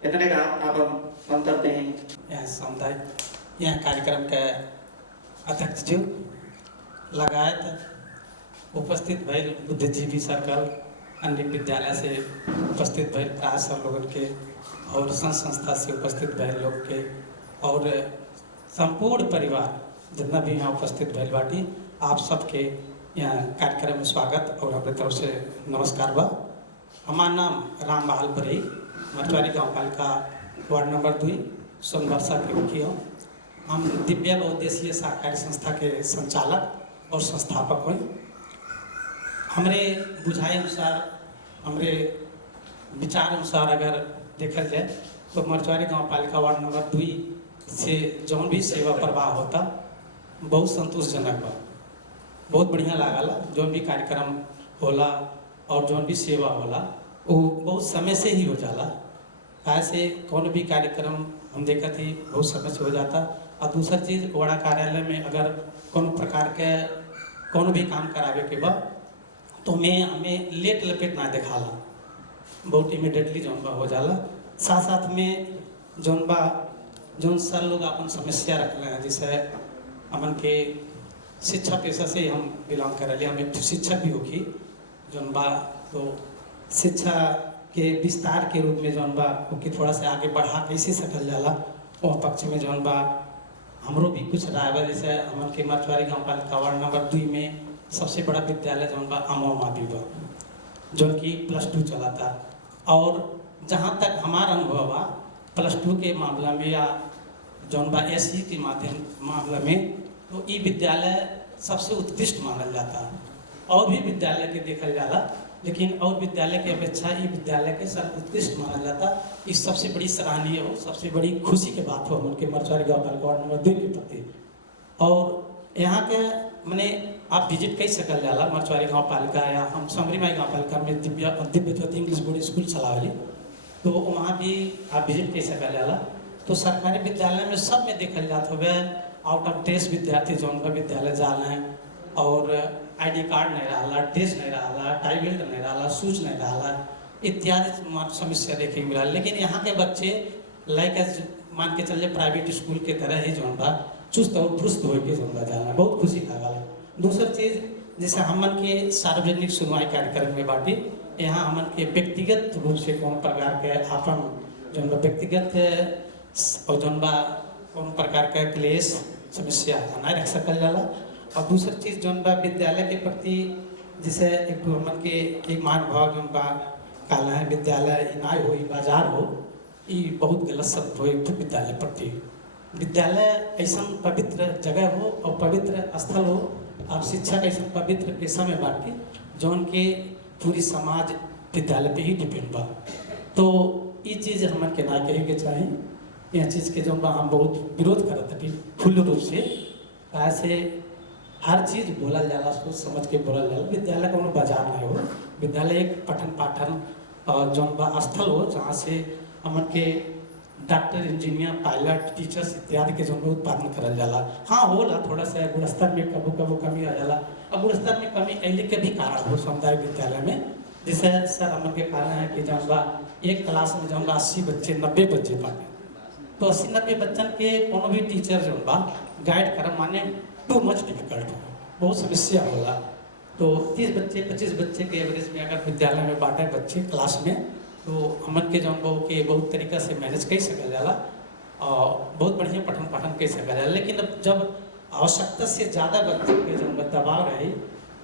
इतने का आप मंतव्य हैं। यह समुदाय यह कार्यक्रम के अध्यक्ष जी लगायत उपस्थित भइल बुद्धिजीवी सर्कल अन्य विद्यालय से उपस्थित भइल प्राय सब लोगन के और संस्था से उपस्थित भइल लोग के और संपूर्ण परिवार जितना भी यहाँ उपस्थित भइल बाटी आप सबके यहाँ कार्यक्रम में स्वागत और अपने तरफ से नमस्कार बा। हमारा नाम राम बहाल परी मटवारी गाँव पालिका वार्ड नंबर 2 सोनबरसा के मुखिया। हम दिव्य बहुउद्देशीय सहकारी संस्था के संचालक और संस्थापक हुए। हमारे बुझाई अनुसार हमारे विचार अनुसार अगर देखा जाए तो मरचुआरी गाँव पालिका वार्ड नंबर 2 से जौन भी सेवा प्रवाह होता बहुत संतोषजनक बा, बहुत बढ़िया लागला। जौन भी कार्यक्रम होला और जौन भी सेवा होला वो बहुत समय से ही हो जाला। ऐसे कौन भी कार्यक्रम हम देखा थी बहुत समय से हो जाता। और दूसरा चीज़ वाड़ा कार्यालय में अगर कौन प्रकार के कौन भी काम करावे के बा तो हमें लेट लपेट ना दिखाला, बहुत इमीडिएटली जौन बा हो जाला। साथ साथ में जौन सर लोग अपन समस्या रखले हैं जैसे हमन के शिक्षा पेशा से हम बिलोंग कर रहे, हमें शिक्षक भी होगी जौन बा तो शिक्षा के विस्तार के रूप में जौन बा कि थोड़ा सा आगे बढ़ा कैसे सकल जाला वो पक्ष में जौन बा हमरो भी कुछ राय बा। जैसे हमन के मरचुआरी गाँव पालिका वार्ड नंबर 2 में सबसे बड़ा विद्यालय जौन बा अमवा भी बा जौन की +2 चला था। और जहाँ तक हमारा अनुभव बा +2 के मामला में या जौन बा SC के मामला में तो ये विद्यालय सबसे उत्कृष्ट मानल जाता। और भी विद्यालय के देखल जाला लेकिन और विद्यालय की अपेक्षा ये विद्यालय के सर्वोत्कृष्ट माना जाता। इस सबसे बड़ी सराहनीय हो सबसे बड़ी खुशी की बात हो उनके मरचुआरी गाँव पालिका वार्ड नंबर 2 के प्रति। और यहाँ के मैंने आप विजिट कर सकल जाला मरचुआरी गाँव पालिका या हम समरी माई गाँव पालिका में दिव्य ज्योति इंग्लिश बोर्ड स्कूल चलावली तो वहाँ भी आप विजिट कर सकल जाला। तो सरकारी विद्यालय में सब में देखल जात हुए आउट ऑफ टेस्ट विद्यार्थी जौन का विद्यालय जाल हैं और ID कार्ड नहीं रहा, ड्रेस नहीं रहा, टाई बेल्ट नहीं रहा, शूज नहीं रहा इत्यादि समस्या देखे मिला। लेकिन यहाँ के बच्चे लाइक मान के चलिए प्राइवेट स्कूल के तरह ही जौन बा चुस्त और दुरुस्त हो के जौन बा जाना बहुत खुशी लगा। दूसरा चीज़ जैसे हमन के सार्वजनिक सुनवाई कार्यक्रम में बाटी यहाँ हमन के व्यक्तिगत रूप से कौन प्रकार के अपन जौन बा व्यक्तिगत और जौन बा कौन प्रकार का क्लेश समस्या ना रख सकल जाला। और दूसरी चीज़ जौन बा विद्यालय के प्रति जैसे एक हमन के एक महानुभाव जौन बा कहला है विद्यालय इनाय हो बाजार हो ये बहुत गलत शब्द हो विद्यालय प्रति। विद्यालय ऐसा पवित्र जगह हो और पवित्र स्थल हो और शिक्षा का ऐसा पवित्र पेशा में बाटी जौन के पूरी समाज विद्यालय पे ही डिपेंड बा। तो ये चीज़ हमन के ना कहे के चाहे यह चीज़ के जौन बा हम बहुत विरोध करत हटी फुल रूप से। ऐसे हर चीज़ बोला जाला सोच समझ के बोला जाला। विद्यालय का बाजार नहीं हो, विद्यालय एक पठन पाठन और जौन बा स्थल हो जहाँ से हमन के डॉक्टर इंजीनियर पायलट टीचर्स इत्यादि के जौन उत्पादन करल जाला। हाँ होला थोड़ा सा गुणस्तर में कबो कबो कमी आ जाला और गुणस्तर में कमी अले के भी कारण हो सामुदायिक विद्यालय में। जैसे सर हमन के कारण है कि जौन बा एक क्लास में जौन बा 80 बच्चे 90 बच्चे पाते तो 80-90 बच्चन के कोनो भी टीचर जौन बा गाइड कर माने टू मच डिफिकल्ट हो बहुत समस्या होला। तो 30 बच्चे 25 बच्चे के एवरेज में अगर विद्यालय में बांटे बच्चे क्लास में तो हमन के जौन के बहुत तरीका से मैनेज कर सकल जाला और बहुत बढ़िया पठन पाठन कर सकल जाला। लेकिन अब जब आवश्यकता से ज़्यादा बच्चे के जौन दबाव रही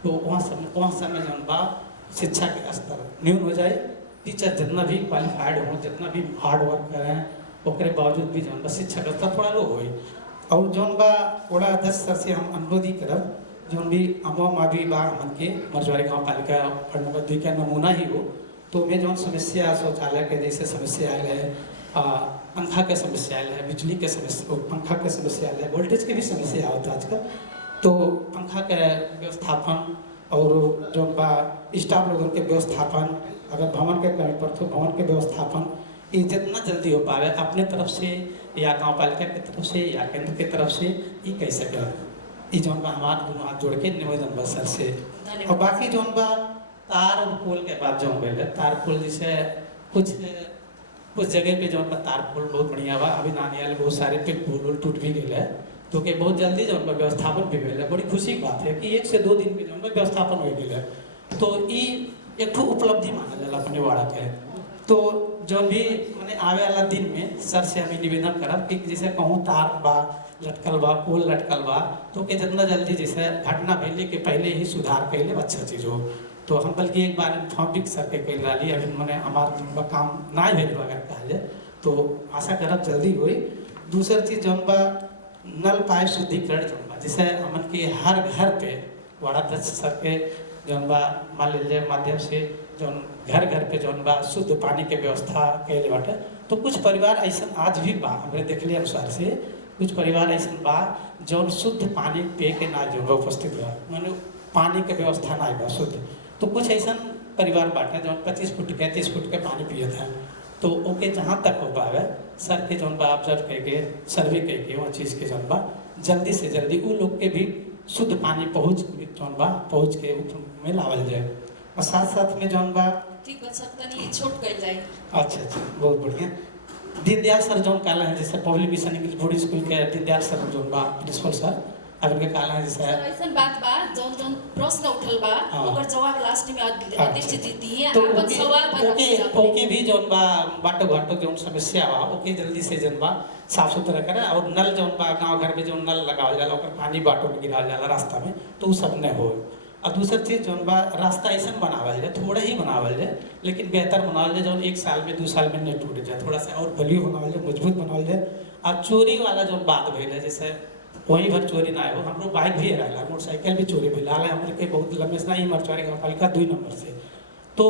तो वहाँ समय जौन बा शिक्षा के स्तर न्यून हो जाए टीचर जितना भी क्वालिफाइड हो, जितना भी हार्ड वर्क करें, ओकरे बावजूद भी जौन बा शिक्षक स्तर थोड़ा लो होई। और जौन बा वड़ा अध्यक्ष सर से हम अनुरोध ही करब जौन भी अमवा मावी बा हमन के मरजवारी गाँव पालिका वार्ड नंबर 2 का नमूना ही हो, तो में जौन समस्या शौचालय के जैसे समस्या आयल है, पंखा के समस्या आयल है, बिजली के समस्या, पंखा के समस्या आयल है, वोल्टेज के भी समस्या होता है आजकल। तो पंखा के व्यवस्थापन और जो बा स्टाफ लोगों के व्यवस्थापन, अगर भवन के कहीं पर तो भवन के व्यवस्थापन, ये जितना जल्दी हो पाए अपने तरफ से या गाँव पालिका की तरफ से या केंद्र की तरफ से ये कह सके। ये जौन बा हमारे दोनों हाथ जोड़ के निवेदन बा सर से। और बाकी जौन बा तार और पोल के बाद जौन गए तार पोल जैसे कुछ जगह पे जौन बा तार पोल बहुत बढ़िया बा, अभी नानियाल बहुत सारे पे पोल टूट भी गए है, तो के बहुत जल्दी जौन बा व्यवस्थापन भी गए है। बड़ी खुशी की बात है कि 1 से 2 दिन में जौन बा व्यवस्थापन हो गए है, तो ये एक उपलब्धि माना जाला अपने वाड़ा के। तो जो भी मैंने आवे वाला दिन में सर से हमें निवेदन करब कि जैसे कहूँ तार बा लटकल बा, पोल लटकल बा, तो के जितना जल्दी जैसे घटना भइले के पहले ही सुधार कैले अच्छा चीज़ हो। तो हम बल्कि एक बार इन्फॉर्म भी सर के कैल रही, अभी मैंने हमारा काम ना भेज अगर कहले तो आशा करब जल्दी हुई। दूसरी चीज़ जौन बा नल पाइप शुद्धिकरण जौन बा जैसे हमन के हर घर पे वार्ड अध्यक्ष सर के जौन बा मान लीजिए माध्यम से जौन घर घर पे जौन बा शुद्ध पानी के व्यवस्था कैले बाटे। तो कुछ परिवार ऐसा आज भी बा हमारे देखले अनुसार से कुछ परिवार ऐसा बा जौन शुद्ध पानी पे के ना जो उपस्थित बा, माने पानी के व्यवस्था ना बा शुद्ध। तो कुछ ऐसा परिवार बाटे जौन 25 फुट के 30 फुट के पानी पियत है, तो ओके जहाँ तक हो पावे सर के जौन बा ऑब्जर्व करके सर्वे करके वो चीज़ के जौन बा जल्दी से जल्दी उन लोग के भी शुद्ध पानी पहुँच के में लावल जाए। और साथ साथ में जौन बा ठीक बन सकता नहीं छोट कर जाए। अच्छा बहुत बढ़िया। दीनदयाल सर जौन कहला है जैसे public mission English board school के दीनदयाल सर जौन बा प्रिंसिपल सर अगर के कहला है जैसे ऐसा बात बा जौन प्रश्न उठल बा ओकर जवाब लास्ट में अध्यक्ष जी दिए तो अपन सवाल पर ओके भी जौन बा बाटो घाटो जौन समस्या बा ओके जल्दी से जौन बा साफ सुथरा करे। और नल जौन बा गाँव घर में जौन नल लगावल जाला ओकर पानी बाटो में गिरावल जाला रास्ता में, तो सब न हो। और दूसरी चीज़ जौन बा रास्ता ऐसा बनावल जाए, थोड़ा ही बनावल जाए लेकिन बेहतर बनावल जाए जौन 1 साल में 2 साल में नहीं टूट जाए, थोड़ा सा और बलियो बनावल जाए, मजबूत बनावल जाए। और चोरी वाला जो बात भइल है जैसे वहीं भर चोरी ना हो, हमरो बाइक भी रहा मोटरसाइकिल भी चोरी भइल है हमारे के बहुत लंबे से ही मरचवारी गाँव पालिका 2 नंबर से। तो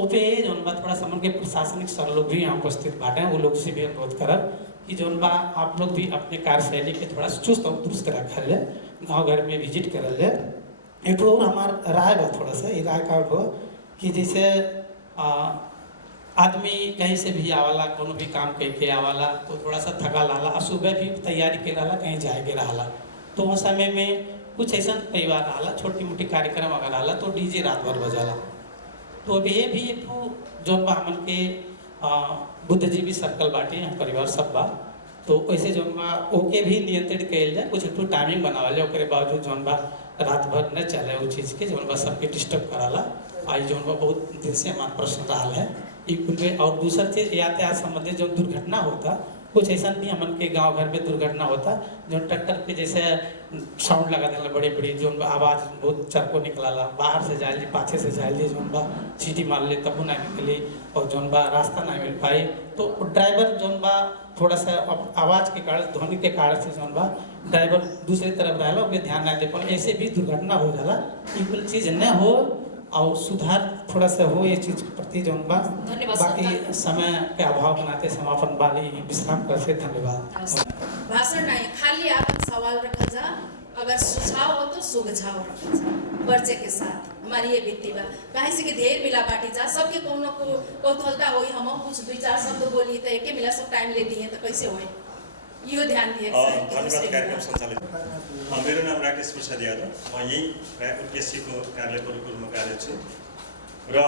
ओपे जौन बा थोड़ा सा के प्रशासनिक सर लोग भी यहाँ उपस्थित बाटे हैं, वो लोग से भी अनुरोध करब कि जौन बा आप लोग भी अपने कार्यशैली के थोड़ा चुस्त और दुरुस्त रखल जाए, गाँव घर में विजिट करल जाए। एक और हमारा राय बा थोड़ा सा राय का हो कि जैसे आदमी कहीं से भी आवाला कोनो भी काम करके आवाला तो थोड़ा सा थका लाला और सुबह भी तैयारी के रहा कहीं जाएगे रहा, तो उस समय में कुछ ऐसा परिवार आला छोटी मोटी कार्यक्रम अगर आला तो डीजे रात भर बजाला। तो अब ये भी एक जौन बा हमन के बुद्धिजीवी सर्कल बाटे हम परिवार सब बा, तो वैसे जौन बा ओके भी नियंत्रित कल जाए, कुछ एक टाइमिंग बनावल जाए, ओकरे बावजूद जौन बा रात भर न चले वो चीज़ के जौन बा सबके डिस्टर्ब कराला। आई जौन बा बहुत दिन से हमारा प्रश्न रहा है ई। और दूसरा चीज़ यातायात संबंधित जो दुर्घटना होता कुछ ऐसा भी हमन के गांव घर में दुर्घटना होता जो ट्रैक्टर पे जैसे साउंड लगा देना बड़ी बड़ी जो आवाज़ बहुत चरको निकला बाहर से जाए पाछे से जाए जो बा सीटी मार ले तब ना निकली और जो बा रास्ता ना मिल पाई, तो ड्राइवर जो बा थोड़ा सा आवाज़ के कारण ध्वनि के कारण से जो बा ड्राइवर दूसरी तरफ रहा ध्यान ना दे पाए, ऐसे भी दुर्घटना हो जाला। ये कुल चीज़ न हो और सुधार थोड़ा सा हो ये चीज़ के प्रति जो बा। बाकी समय के अभाव बनाते समापन वाली विश्राम करते। धन्यवाद। भाषण नहीं खाली आप सवाल रखा जा, अगर सुझाव हो तो सुझाव रखा जा परिचय के साथ। हमारी ये वित्ती बा कहीं से कि ढेर मिला बाटी जा सबके कोनो को कौतूहलता होई हम कुछ 2-4 शब्द बोली तो एक मिला सब टाइम ले दिए तो कैसे होए यो ध्यान दिए। धन्यवाद। कार्यक्रम सञ्चालित मेरो नाम राकेश प्रसाद यादव, म यही रायपुर केसीको कार्यालय परिकुलमा कार्यरत छु र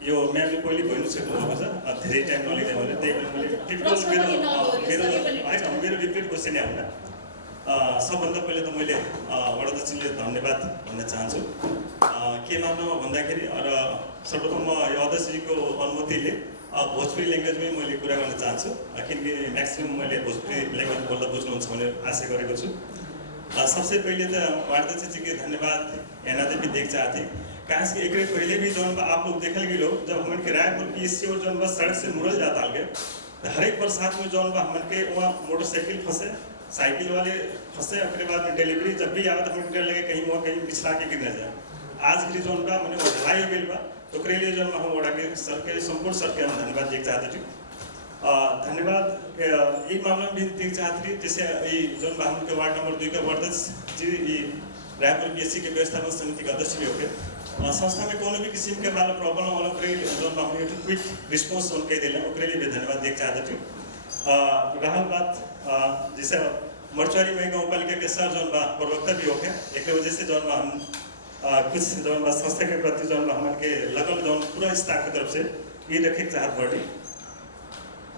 यो म्यामले पहिले भनिसक्नुभएको छ धेरै टाइम नलिँदैन भने त्यही पनि मैले टिपिकल मेरो रिपिट क्वेसन आउन सबभन्दा पहिले त मैले वडा अध्यक्षले धन्यवाद भन्न चाहन्छु के मामलामा भन्दाखेरि र सर्वप्रथम म यो अध्यक्षजीको अनुमतिले भोजपुरी ल्याङ्ग्वेजमै मैले कुरा गर्न चाहन्छु किनकि म्याक्सिमम मैले भोजपुरी ल्याङ्ग्वेज बोल्दा बुझ्नुहुन्छ भने आशा गरेको छु। सबसे पहिले त वार्ड अध्यक्ष जी के धन्यवाद कहना भी देख चाहते काश कि एक पहले भी जौन बा आप लोग देखल गेलो जब हमन के रायपुर PSC और जौन बा सड़क से मुड़ल जाता अलगे तो हर एक बरसात में जौन बा हमन के वहाँ मोटरसाइकिल फंसे, साइकिल वाले फंसे, उसके बाद में डिलीवरी जब भी आवे तो हमन डर लगे कहीं वहाँ कहीं पिछला के गिर न जाए। आज भी जौन बा मैंने वो ढलाई हो गई बा तो ओकरे लिए जौन हम ओड़ा के सर के संपूर्ण सर के हम धन्यवाद देना चाहते थे। धन्यवाद एक मामला में भी देना चाहते थे जैसे ये जौन बा हम के वार्ड नंबर 2 के वार्ड जी रायपुर PSC के व्यवस्थापन समिति का अध्यक्ष भी हो गए। संस्था में कोनो भी किस्म के वाला प्रॉब्लम वाला ओकरे जौन बा हम क्विक रिस्पांस उनके देला ओकरे लिए भी धन्यवाद देना चाहते थे। रहल बात जैसे मर्चुरी में गाँव पालिका के सर जौन बा प्रवक्ता भी हो गए एक वजह से जौन बा हम कुछ जौन बा संस्था के प्रति जौन बा हमन के लगल जौन पूरा स्टाफ की तरफ से ये रखे चाहत बढ़ी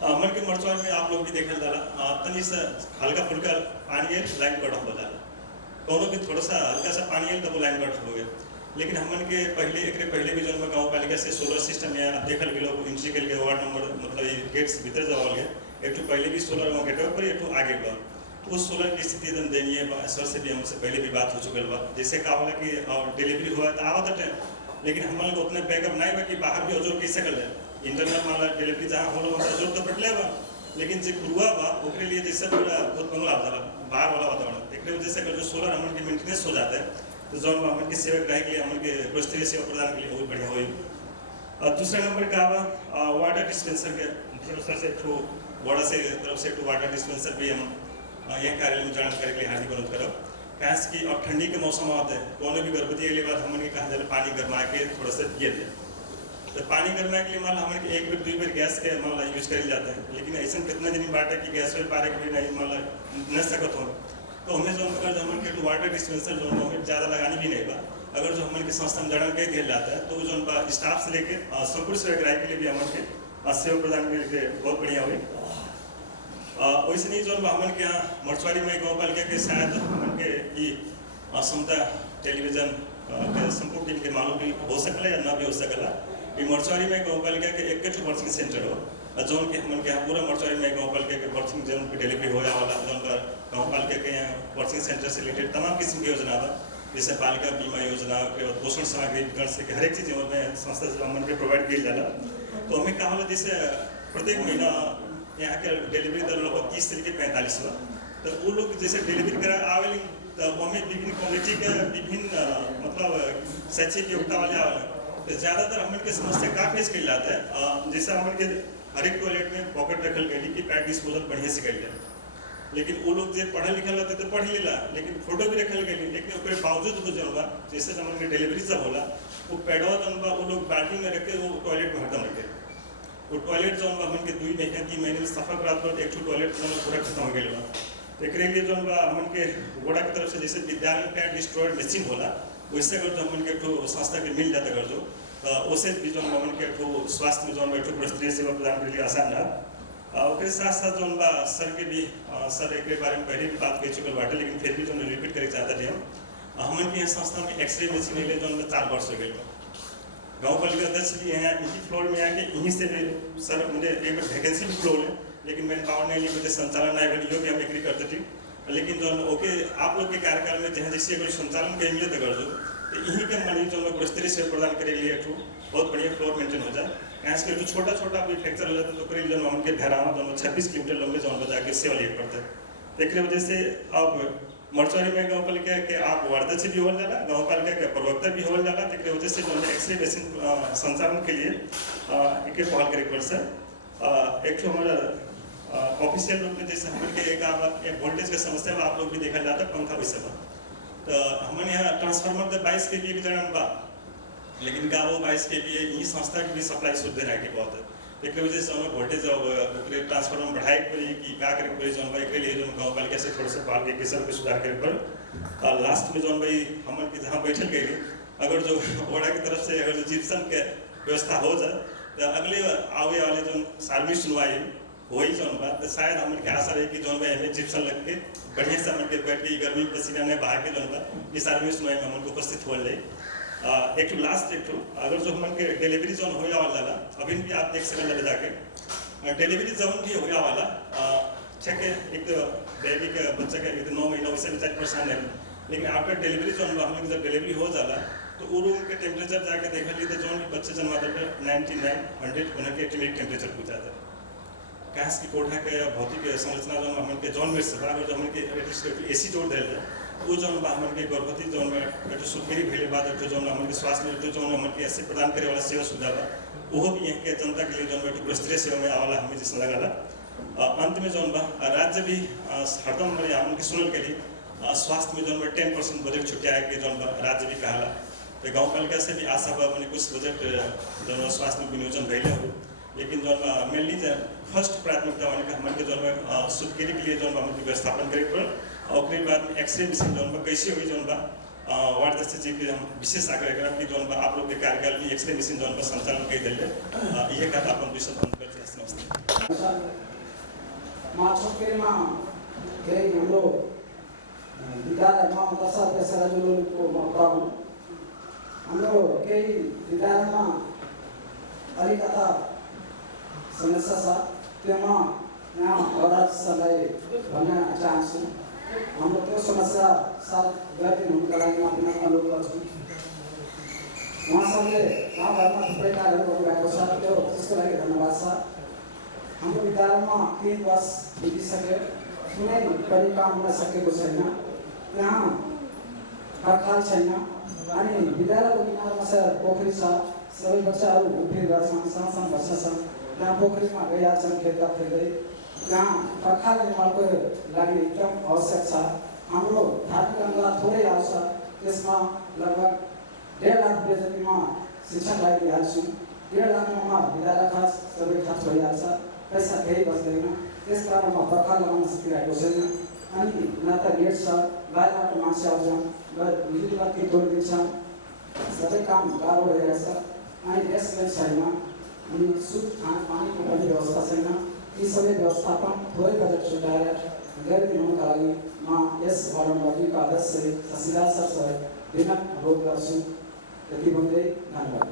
हमन के मर्चुरी में आप लोग भी देखल जाला तनी सा हल्का फुल्का पानी है लाइन कट ऑफ हो जाला कोनो भी थोड़ा सा हल्का सा पानी है तो वो लाइन कट हो गया। लेकिन हमन के पहले भी जौन गाँव पालिका से सोलर सिस्टम या देखल गेलो एंट्री के वार्ड नंबर मतलब ये गेट्स भीतर जावल गया एक तो पहले भी सोलर वहाँ गेटवे पर एक तो आगे बा उस सोलर की स्थिति एकदम दयनीय बा। सर से भी हमसे पहले भी बात हो चुकल बा जैसे का होला कि डिलीवरी हुआ तो आवत टाइम लेकिन हम लोग उतने बैकअप नहीं बा कि बाहर भी अजोर कैसे कर ले इंटरनल माला डिलीवरी जहाँ होला वहाँ अजोर तो बटले बा लेकिन जो खुआ बा ओकरे लिए जैसे पूरा बहुत बंगला जाला बाहर वाला वातावरण एक वजह से अगर जो सोलर हमन के मेंटेनेंस हो जाता है तो जौन हमन की सेवा ग्राहक के लिए हमन के गोष्ठी सेवा प्रदान के लिए बहुत बढ़िया हुई। दूसरा नंबर का बा वाटर डिस्पेंसर के मुख्य से एक वाड़ा से तरफ से एक वाटर डिस्पेंसर भी हम यह कार्यालय में जानकारी के लिए हार्दिक अनुरोध करो। खास कि अब ठंडी के मौसम आते हैं कोनो भी गर्भवती के लिए बाद हमन के कहा जाए पानी गर्मा के थोड़ा सा पिए दे तो पानी गर्मा के लिए मान लो हमन के 1 बार 2 बार गैस के मान लो यूज कर जाते हैं लेकिन ऐसा कितना दिन बाटे कि गैस पे पारे के भी नहीं मान लो न सकत हो तो हमें जो अगर हमन के वाटर डिस्पेंसर जो हमें ज़्यादा लगानी भी नहीं बा अगर जो हमन के संस्था में जड़न के दिया जाता है तो जो स्टाफ से लेके संपूर्ण सेवा ग्राहक के लिए भी हमन के सेवा प्रदान के लिए बहुत बढ़िया हुई। वैसे नहीं जो हमन के यहाँ मर्चुरी में गाँव पालिका के शायद हमन के ये असमता टेलीविजन के संपूर्ण टीम के मालूम भी हो सकला या ना भी हो सकला ये मर्चुरी में गाँव पालिका के एक वर्किंग सेंटर हो जोन के हमन के यहाँ पूरा मर्चुरी में गाँव पालिका के वर्किंग जोन की डिलीवरी होया वाला जोन पर गाँव पालिका के यहाँ वर्किंग सेंटर से रिलेटेड तमाम किस्म की योजना बा जैसे बालिका बीमा योजना के पोषण सामग्री वितरण से हर एक चीज़ में संस्था से हमन के प्रोवाइड किया जाला तो हमें कहा होला जैसे प्रत्येक महीना यहाँ के डिलीवरी दर लगभग 30 से लेकर 45 हुआ तो वो लोग जैसे डिलीवरी करा आवेल तो हमें विभिन्न कम्युनिटी के विभिन्न मतलब शैक्षिक योग्यता वाले आवेल तो ज़्यादातर हमन के समस्या का फेस कर जाता है जैसे हमन के हर एक टॉयलेट में पॉकेट रखल गई कि पैड डिस्पोजल बढ़िया से कर लिया लेकिन वो लोग जो पढ़ल लिखल रहते तो पढ़ लेला लेकिन फोटो भी रखल गई लेकिन उसके बावजूद वो जन बा जैसे हमन के डिलीवरी सब होला वो पैडवा जन बा वो लोग बाल्टी में रख के वो टॉयलेट में हरदम रखे वो टॉयलेट जो हमन के 2 महीने 3 महीने में सफा करात पर एक टॉयलेट पूरा खत्म हो गया बा एक लिए जो हमन के गोड़ा की तरफ से जैसे विद्यालय में पैड डिस्ट्रॉयड मैचिंग होला वैसे अगर जो हमन के संस्था के मिल जाता अगर जो उसे भी जो हमन के स्वास्थ्य में जो बैठो प्रस्तरीय सेवा प्रदान के लिए आसान रहा और साथ साथ जो सर के भी सर एक बारे में पहले भी बात कर चुकल बाटे लेकिन फिर भी जो रिपीट करे चाहते थे हमन के यहाँ संस्था में एक्सरे मशीन ले जो 4 वर्ष हो गए गाँव पालिका अध्यक्ष भी यहाँ इसी फ्लोर में आके यहीं से सर मुझे एक बार वैकेंसी भी फ्लोर है लेकिन मैंने पावर नहीं ली मुझे संचालन नहीं बनी भी हम एग्री करते थे लेकिन जो ओके आप लोग के कार्यकाल में जहाँ जैसे अगर संचालन के मिले अगर जो तो यहीं के मनी जो प्रस्तरीय सेवा प्रदान करे लिए एक बहुत बढ़िया फ्लोर मेंटेन हो जाए यहाँ से एक छोटा छोटा भी फ्रैक्चर हो जाता तो करीब जो उनके भैराना जो 26 किलोमीटर लंबे जो बजा के सेवा लिए पड़ता है एक वजह से अब मर्चुरी में गाँव पालिका के आप वार्डच भी हो जाला गाँव पालिका के प्रवक्ता भी हो जाला एक वजह से जो एक्सरे मशीन संचालन के लिए एक पहल करे पड़ सर एक हमारा ऑफिशियल रूप में जैसे हमारे एक वोल्टेज का समस्या में आप लोग भी देखा जाता पंखा वैसे बा तो हमारे यहाँ ट्रांसफार्मर तो 22 के भी जन बा लेकिन का वो 22 के भी यही संस्था की भी सप्लाई शुद्ध रहे के बहुत है एक वजह से हमें वोल्टेज ट्रांसफार्मर बढ़ाए पड़ी कि क्या करे पड़ी जो एक लिए जो गाँव पालिका से थोड़ा सा पाल के किसान को सुधार करे पर लास्ट में जो भाई हमन के जहाँ बैठल गए अगर जो ओड़ा की तरफ से अगर जो जिप्सम के व्यवस्था हो जाए तो अगले आवे वाले जो सार्वजनिक सुनवाई वही जो बात तो शायद हमें क्या आशा रही कि जो भाई हमें जिप्सन लग के बढ़िया से हमन के बैठ के गर्मी पसीना ने बहा के जो ये सार्वजनिक सुनवाई में हमन को उपस्थित हो जाए एक लास्ट अगर जो हमन के डिलीवरी जोन होया वाला अभी भी आप देख सकते ले जाके डिलीवरी जोन भी होया वाला ठीक है एक तो बेबी का बच्चा का 9 महीना वैसे भी 4% है लेकिन आफ्टर डिलीवरी जोन हम जब डिलीवरी हो जाला तो वो रूम के टेम्परेचर जाके देखा ली तो जो भी बच्चे जन्मा दे 99 100 उनके एस्टिमेट टेम्परेचर पूछा था गैस की कोठा के भौतिक संरचना जो हमन के जौन में बराबर जो हमन के एटलीस्ट एसी जोड़ देल है वो जौन बा हमन के गर्भवती जौन में एक सुपेरी भइले बाद एक जौन हमन के स्वास्थ्य में जौन हमन के ऐसे प्रदान करे वाला सेवा सुविधा बा वो भी यहाँ के जनता के लिए जौन बेटू प्रस्तरीय सेवा में आवाला हमें जिस लगाला अंत में जौन बा राज्य भी हरदम हमन के सुनल के लिए स्वास्थ्य में जौन 10% बजट छुट्या है कि जौन राज्य भी कहला तो गाँव पालिका से भी आशा बा मैंने कुछ बजट जौन स्वास्थ्य में विनियोजन भइले हो लेकिन जौन मेनली फर्स्ट प्राथमिकता वाले का हमारे जौन सुतकेरी के लिए जौन हमन के व्यवस्थापन करे पड़ल और उसके बाद में एक्सरे मशीन जौन कैसे हुई जौन वार्ड अध्यक्ष जी के हम विशेष आग्रह करब कि जौन आप लोग के कार्यकाल में एक्सरे मशीन जौन संचालन कर दिले ये का अपन विषय बंद करते हैं नमस्ते माछों के मां के हम लोग विद्यालय मां दशा पैसा जो लोग को मौका हम लोग के विद्यालय मां अलिकता समस्या सा तेमा यहाँ और समय भन्न चाहन्छु हाम्रो त्यो समस्या साथ गरिदिनु हुनुको लागि म पुनः अनुरोध गर्छु उहाँहरूले गाउँघरमा थुप्रै कार्यहरू गर्नुभएको छ त्यो त्यसको लागि धन्यवाद छ हाम्रो विद्यालयमा 3 वर्ष बितिसक्यो कुनै पनि काम हुन सकेको छैन यहाँ पर्खाल छैन अनि विद्यालयको किनारमा पोखरी छ सबै बच्चाहरू उभिएर गर्छन् सानो बच्चा छन् यहाँ पोखरीमा गइहाल्छन् खेल्दा खेल्दै यहाँ पर्खाल निर्माणको लागि एकदम आवश्यक छ हाम्रो धार्मिक अनुदान थोरै आउँछ त्यसमा लगभग 1.5 लाख रुपियाँ जतिमा शिक्षकलाई दिइहाल्छौँ 1.5 लाखमा विद्यालय खर्च सबै खर्च भइहाल्छ पैसा केही बस्दैन त्यस कारण म पर्खाल लगाउन सकिरहेको छैन अनि न त गेट छ बाहिरबाट मान्छे आउँछन् बिजुली बत्ती तोडिदिन्छन् सबै काम गाह्रो भइरहेछ अनि यसलाई छैन अनि शुद्ध खानपानीको पनि व्यवस्था छैन यी सबै व्यवस्थापन थोरै बजेट छुट्याएर गरिदिनुका लागि म यस वार्ड नम्बर 2 का अध्यक्ष शशिलाल सरलाई विनम्र अनुरोध गर्छु यति भन्दै धन्यवाद।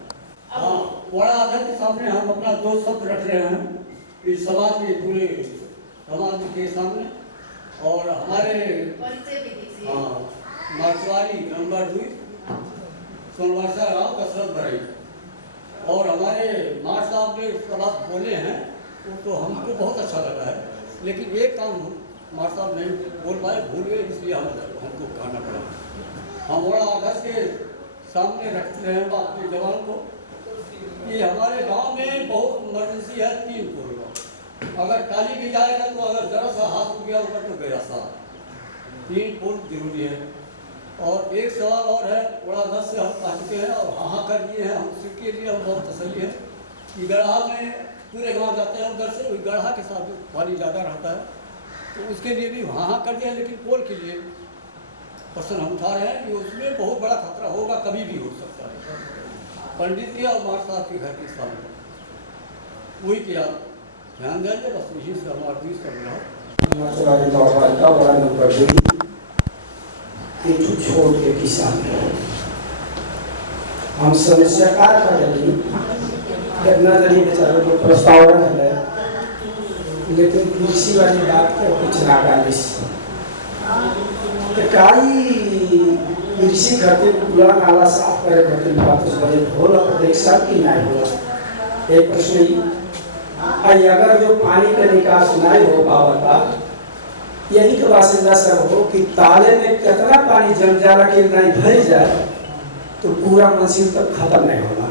वार्ड अध्यक्ष के सामने हम अपना 2 शब्द रख रहे हैं इस समाज के पूरे समाज के सामने और हमारे मार्चवाड़ी नंबर 2 सोनवर्षा गाँव कसरत भराई और हमारे मार साहब ने बात बोले हैं तो हमको बहुत अच्छा लगा है लेकिन एक काम मार साहब नहीं बोल पाए भूल गए इसलिए हमको कहना पड़ा हम बड़ा अध्यक्ष के सामने रखते हैं अपने जवान को कि हमारे गांव में बहुत इमरजेंसी है 3 पुल अगर टाली भी जाएगा तो अगर जरा सा हाथ उठ गया ऊपर तो गया सा 3 पुल जरूरी है और एक सवाल और है बड़ा अध्यक्ष से हम कह चुके हैं और हाँ कर दिए हैं हम उसके लिए हम बहुत तसल्ली है कि गढ़ा में पूरे गांव जाते हैं उधर से गढ़ा के साथ पानी ज़्यादा रहता है तो उसके लिए भी हाँ कर दिया लेकिन पोल के लिए प्रश्न हम उठा रहे हैं कि उसमें बहुत बड़ा खतरा होगा कभी भी हो सकता है पंडित जी और मार साहब के घर के सामने वही किया ध्यान देंगे बस यही से हमारा बीच कर एक छोड़ के किसान हम समस्या कार्य कर रही कितना जरिए बेचारों को प्रस्ताव रख रहे लेकिन कृषि वाली बात को कुछ ना डालिस कृषि खातिर पूरा नाला साफ करे खातिर बात उस बजट होला एक साल की नहीं होला एक प्रश्न ही अगर जो पानी का निकास नहीं हो पावता यही के बासिंदा सब हो कि ताले में कितना पानी जम जाला कि नहीं भर जाए तो पूरा मशीन तक खत्म नहीं होना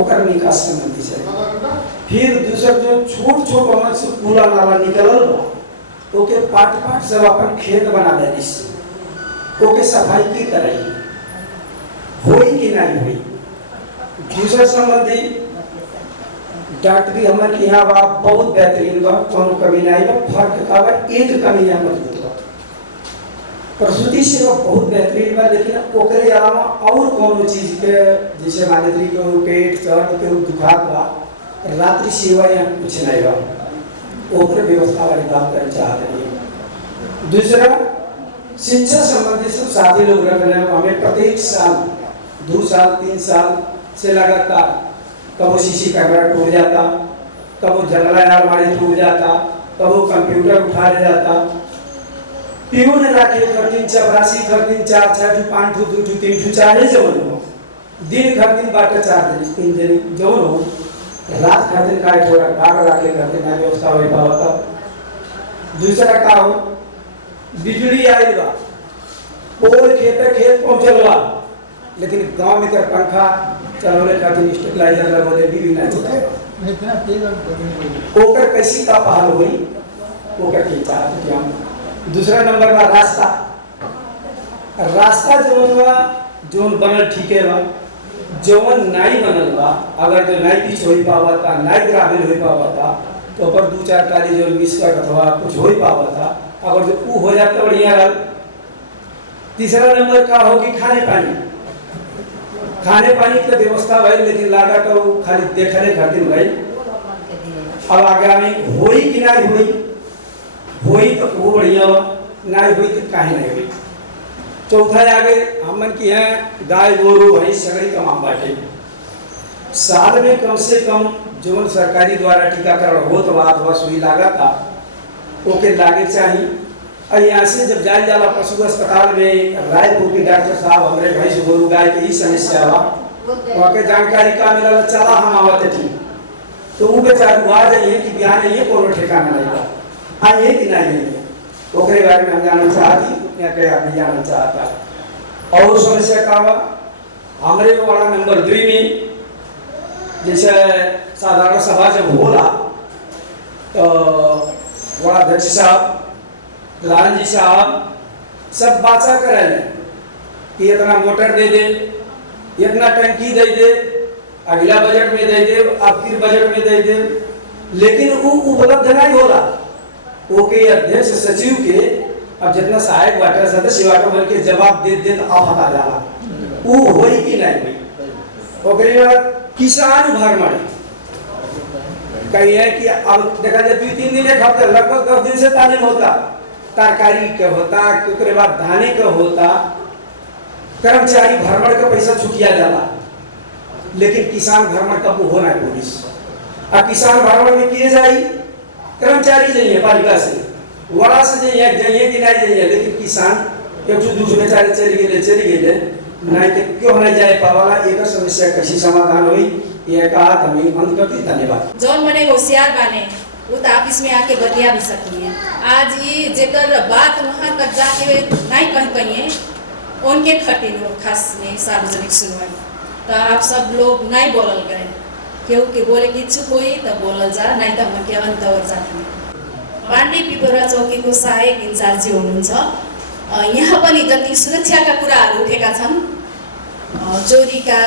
ओकर निकास संबंधी चाहिए फिर दूसरा जो छोट छोट अमल से पूरा नाला निकलल बा ओके पाट पाट सब अपन खेत बना देलिस ओके सफाई की तरह होई कि नहीं हुई दूसरा संबंधी डॉक्टरी हमारे के यहाँ बा बहुत बेहतरीन बा कोनो कमी नहीं बा फर्क का बा एक कमी है मजबूत बा प्रसूति सेवा बहुत बेहतरीन बा लेकिन ओकरे अलावा और कोनो चीज के जैसे मान ली को पेट दर्द के दुखात बा रात्रि सेवा या कुछ नहीं बा ओकरे व्यवस्था वाली बात करना चाहते हैं। दूसरा शिक्षा संबंधी सब साथी लोग रख रहे हैं हमें प्रत्येक साल 2 साल 3 साल से लगातार कब शीशी कैमरा टूट जाता कब जंगला अलमारी टूट जाता कब कंप्यूटर उठा ले जाता पियून राखे खर्चिन चपरासी खर्चिन 4 6 5 2 2 3 4 जवन दिन खातिर बाटे 4 दिन 3 दिन जो हो रात खातिर का थोड़ा गाड़ लाके करते ना व्यवस्था हो पावता। दूसरा का हो बिजली आई बा पोल खेत पहुंचल बा लेकिन गांव में कर पंखा चलौले खातिर स्टेबलाइजर लगोले भी ना ओकर कैसी का पहल हुई ओकर के चाहत कि हम। दूसरा नंबर बा रास्ता जोन बनल ठीक है बा जवन नाई बनल बा अगर जो नाई पिच हो पावता नाई ग्रामीण हो पावता तो पर 2-4 टाली जो मिसकट अथवा कुछ हो पावता अगर जो ऊ हो जाता बढ़िया रहा। तीसरा नंबर का होगी खाने पानी की व्यवस्था भाई लेकिन लागत तो खाली देखने खातिर भाई अब आगामी होई कि ना होई तो वो बढ़िया बा ना होई तो काहे नहीं होई। चौथा आगे हमन की है गाय गोरू भैंस सगड़ी तमाम बाटे साल में कम से कम जो सरकारी द्वारा टीकाकरण होत बा अथवा सुई लागता ओके लागे चाहिए। और यहाँ से जब जाए जाला पशु अस्पताल में रायपुर के डॉक्टर साहब हमारे भैंस गोरू गाय के ही समस्या बा वहाँ के जानकारी का मिला चला हम आवत ठीक तो वो बेचारू आ जाइए कि बिहार ये कोनो ठिकाना नहीं बा आइए कि नहीं है ओकरे बारे में हम जानना चाहती या कहीं आप जानना चाहता। और समस्या का बा हमारे वाला नंबर 2 में जैसे साधारण सभा जब होला तो बड़ा अध्यक्ष साहब लालन जी साहब सब बाचा कराए कि इतना मोटर दे दे इतना टंकी दे दे अगला बजट में दे दे अब फिर बजट में दे दे लेकिन वो उपलब्ध नहीं होला। ओके अध्यक्ष सचिव के अब जितना सहायक बाटे सदस्य बाटे बन के जवाब दे तो आप हटा जाला वो होई कि नहीं होई। ओकरे बाद किसान विभाग में कही है कि अब देखा जाए 2-3 दिन एक हफ्ते लगभग 10 दिन से तालीम होता तरकारी के होता ओकरे बाद धाने का होता कर्मचारी भ्रमण का पैसा चुकिया जाला लेकिन किसान भ्रमण का वो होना पुलिस अब किसान भ्रमण में किए जाए कर्मचारी जाइए पालिका से वड़ा से जाइए कि नहीं जाइए लेकिन किसान एक दूसरे बेचारे चली गए नहीं तो क्यों नहीं जाए पावाला एक समस्या कैसी समाधान हुई यह कहा हमें अंत करती। धन्यवाद। जौन मने होशियार बाने वो तो ऑफिस में आके बतिया भी सकती है। आज ये जेकर बात वहाँ तक जाके नहीं कह पाइए उनके खटिन खास में सार्वजनिक सुनवाई तो आप सब लोग नहीं बोलल गए क्योंकि बोले कि इच्छुक हुई तो बोलल जा नहीं तो मन के अंत और जाती। पाण्डे पिपरा चौकी को सहायक इन्चार्ज हुनुहुन्छ यहाँ पनि जति सुरक्षाका कुराहरू उठेका छन् चोरीका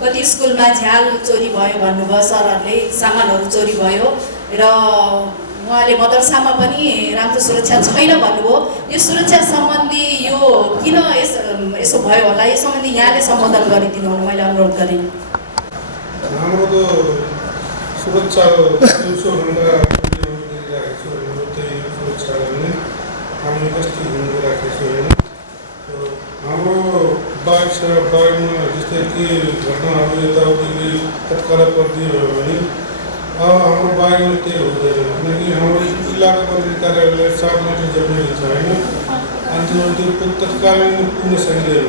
कति स्कुलमा झ्याल चोरी भयो भन्नुभयो सरहरूले सामानहरू चोरी भयो र उहाँले मदरसामा पनि राम्रो सुरक्षा छैन भन्नुभयो। यो सुरक्षा सम्बन्धी यो किन यसो भयो होला यो सम्बन्धी यहाँले सम्बोधन गरिदिनु होला मैले अनुरोध गरेँ। हाम्रो तो सुरक्षा सुरक्षा गर्ने हामीले कस्तो हुनु राखेको होइन तो हाम्रो बाइकमा जस्तै कि घटनाहरू यताउति तत्काल परिदियो भने अब हाम्रो बाइकमा त्यही हुँदैन किनकि हाम्रो इलाका प्रहरी कार्यालयले 7 मिटर जमिन छ होइन अनि त्यो तत्कालीन पुग्न सकिँदैन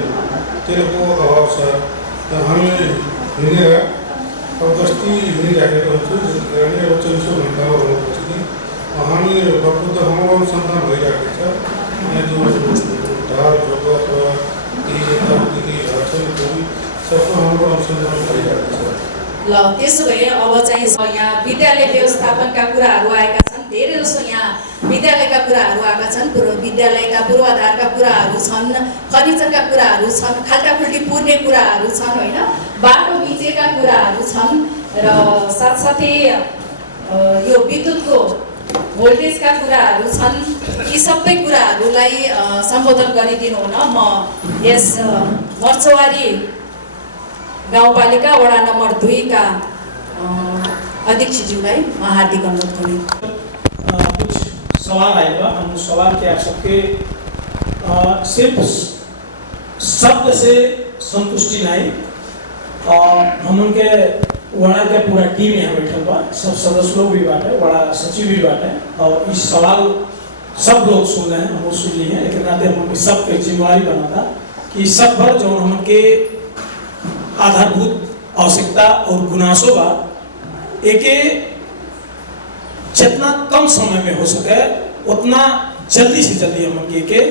त्यसको अभाव छ र हामीले हिँडेर अब गस्ती हिँडिराखेको हुन्छु अनि अब 24 घन्टामा हुनुपर्छ कि हामी भरपूर हाम्रो सन्तान भइरहेको छ अनि जो ढाल झोक अथवा यताउति हर्छन् सबको हाम्रो अनुसन्धान भइरहेको छ। ल त्यसो भए अब चाहिँ यहाँ विद्यालय व्यवस्थापनका कुराहरू आएका छन् धेरै जसो यहाँ विद्यालयका कुराहरू आएका छन् विद्यालयका पूर्वाधारका कुराहरू छन् फर्निचरका कुराहरू छन् खाल्टाखुल्टी पुर्ने कुराहरू छन् होइन बाटो बिचेका कुराहरू छन् र साथसाथै यो विद्युतको भोल्टेजका कुराहरू छन् यी सबै कुराहरूलाई सम्बोधन गरिदिनु हुन म यस मर्चवारी गाउँपालिका वडा नंबर 2 का अध्यक्षज्यूलाई म हार्दिक अनुरोध करें। कुछ सवाल आएगा हम सवाल के आप सबके सिर्फ शब्द से संतुष्टि नहीं हम उनके वड़ा के पूरा टीम यहाँ बैठल बा सब सदस्य लोग भी बाटे वड़ा सचिव भी बाटे और इस सवाल सब लोग सुन रहे हैं हम सुन लिए हैं लेकिन नाते हम सबके जिम्मेवारी बना था कि सब भर जो हम के आधारभूत आवश्यकता और गुनासो बा एके जितना कम समय में हो सके उतना जल्दी से जल्दी हमन के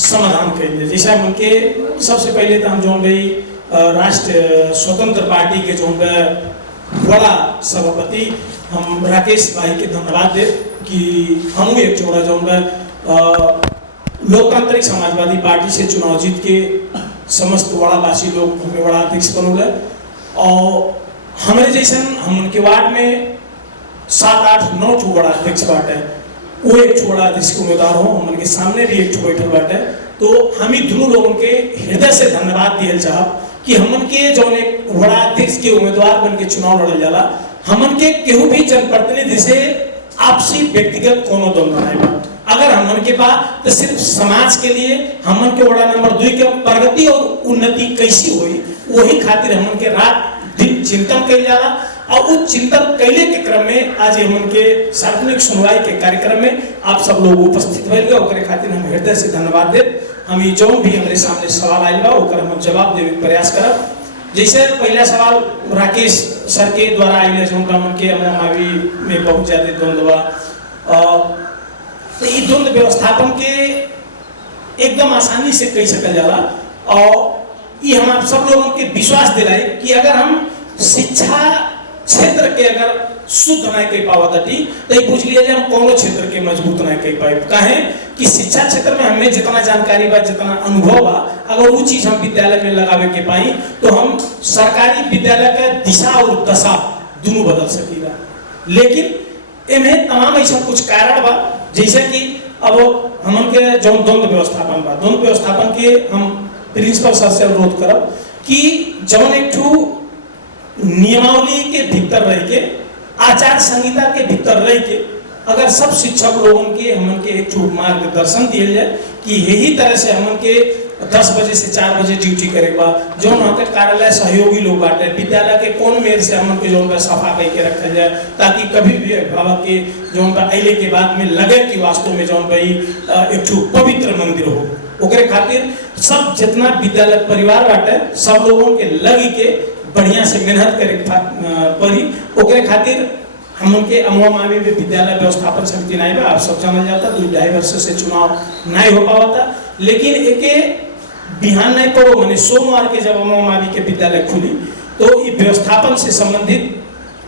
समाधान करेंगे। जैसे हमन के सबसे पहले तो हम जोन भाई राष्ट्र स्वतंत्र पार्टी के जोन बड़ा सभापति हम राकेश भाई के धन्यवाद दे कि हम एक जोड़ा जोन लोकतांत्रिक समाजवादी पार्टी से चुनाव जीत के समस्त वाड़ावासी लोग हमें बड़ा अध्यक्ष बनौले और हमारे जैसे हम उनके वार्ड में 7, 8, 9 ठो बड़ा अध्यक्ष बाटे वो एक ठो बड़ा अध्यक्ष के उम्मीदवार हो हम उनके सामने भी एक ठो बैठल बाटे तो हम ही दोनों लोगों के हृदय से धन्यवाद दिए चाहब कि हमन के जो एक बड़ा अध्यक्ष के उम्मीदवार बन के चुनाव लड़ल जाला हमन के केहू भी जनप्रतिनिधि से आपसी व्यक्तिगत कोनो द्वंद्व नहीं बा। अगर हमन के पास तो सिर्फ समाज के लिए हमन के वार्ड नंबर 2 के प्रगति और उन्नति कैसी हुई वही खातिर हमन के रात दिन चिंतन कइल जाला और उस चिंतन कैले के क्रम में आज हमन के सार्वजनिक सुनवाई के कार्यक्रम में आप सब लोग उपस्थित भइल ओकरे खातिर हम हृदय से धन्यवाद देत। हम ये जो भी हमारे सामने सवाल आयल बा ओकर हम जवाब देवे के प्रयास करब। जैसे पहला सवाल राकेश सर के द्वारा आइले जो हमन के अभी में बहुत ज्यादा द्वंद्व बा तो ये द्वंद्व व्यवस्थापन के एकदम आसानी से कह सकल जाला और ये हम आप सब लोगों के विश्वास दिलाए कि अगर हम शिक्षा क्षेत्र के अगर शुद्ध नहीं कह पावत हटी तो ये पूछ लिया हम कोनो क्षेत्र के मजबूत नहीं कह पाए काहे कि शिक्षा क्षेत्र में हमें जितना जानकारी बा जितना अनुभव बा अगर वो चीज हम विद्यालय में लगावे के पाई तो हम सरकारी विद्यालय का दिशा और दशा दोनों बदल सकीला। लेकिन इनमें तमाम ऐसा कुछ कारण बा जैसे कि अब हमन के जो द्वंद्व व्यवस्थापन बा द्वंद्व व्यवस्थापन के हम प्रिंसिपल सर से अनुरोध करब कि जौन एक नियमावली के भीतर रह के आचार संहिता के भीतर रह के अगर सब शिक्षक लोगों के हमन के एक मार्गदर्शन दिए जाए कि यही तरह से हमन के 10 बजे से 4 बजे ड्यूटी करे बा जो वहाँ के कार्यालय सहयोगी लोग बाटे विद्यालय के कौन मेर से हमन के जो सफा करके रखा जाए ताकि कभी भी अभिभावक के जो अले के बाद में लगे कि वास्तव में जो भाई एक पवित्र मंदिर हो ओकरे खातिर सब जितना विद्यालय परिवार बाटे सब लोगों के लगी के बढ़िया से मेहनत करे पड़ी ओकरे खातिर हम उनके अमुआ मावी में विद्यालय व्यवस्थापन समिति नहीं बा आप सब जानल जाता 2-2.5 वर्ष से चुनाव नहीं हो पावा था लेकिन एक बिहान नहीं पड़ो मैंने सोमवार के जब अमुआ मावी के विद्यालय खुली तो ये व्यवस्थापन से संबंधित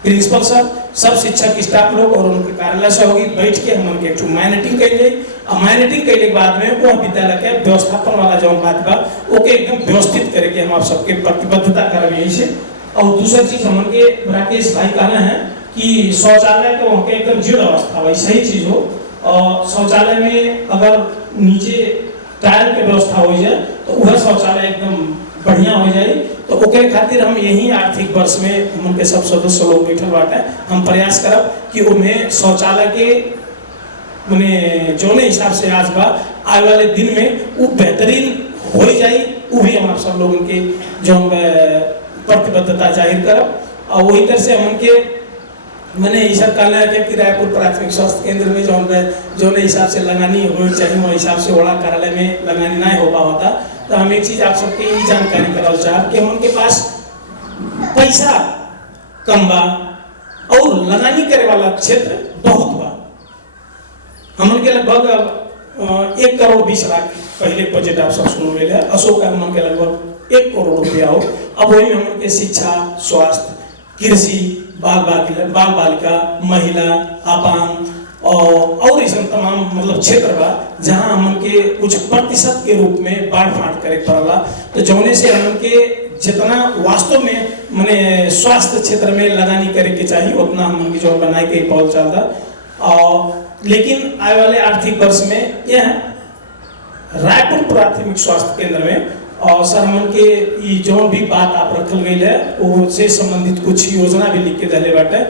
प्रिंसिपल सर सब शिक्षक स्टाफ लोग और उनके कार्यालय सहयोगी बैठ के हम उनके एक माइनेटिंग कल जाए और माइनेटिंग कैले के बाद में वो विद्यालय के व्यवस्थापन वाला जो बात बा ओके एकदम व्यवस्थित करके हम आप सबके प्रतिबद्धता करब यही से। और दूसरा चीज हम के राकेश भाई कहना है कि शौचालय के वहाँ के एकदम जीर्ण अवस्था वही सही चीज हो और शौचालय में अगर नीचे टायर के व्यवस्था हो जाए तो वह शौचालय एकदम बढ़िया हो जाए तो ओकरे खातिर हम यही आर्थिक वर्ष में हम के सब सदस्य लोग बैठल बाटे हम प्रयास करब कि उन्हें शौचालय के मने जौने हिसाब से आज बा आने वाले दिन में वो बेहतरीन हो जाए वो भी हम आप सब लोगों के जो प्रतिबद्धता जाहिर करब और वही तरह से हम के मैंने ऐसा कहना है कि रायपुर प्राथमिक स्वास्थ्य केंद्र में जो हिसाब से लगानी हो चाहिए वो हिसाब से बड़ा कार्यालय में लगानी नहीं हो पावा था तो हम एक चीज आप सबके ये जानकारी कराल चाहब कि उनके पास पैसा कम बा और लगानी करे वाला क्षेत्र बहुत बा हम उनके लगभग 1 करोड़ 20 लाख पहले बजट आप सब सुन ले अशोक हम के लगभग 1 करोड़ रुपया हो अब वही में हम के शिक्षा स्वास्थ्य कृषि बाल बालिका महिला अपांग और ऐसा तमाम मतलब क्षेत्र बा जहाँ हम के कुछ प्रतिशत के रूप में बाढ़ फाट करे पड़ला तो जौने से हम के जितना वास्तव में मैंने स्वास्थ्य क्षेत्र में लगानी करे के चाहिए उतना हम जो बनाए के पहुंच जाता और लेकिन आने वाले आर्थिक वर्ष में यह रायपुर प्राथमिक स्वास्थ्य केंद्र में और सर हमन के ये जो भी बात आप रखल गई है वो से संबंधित कुछ योजना भी लिख के दले बाटे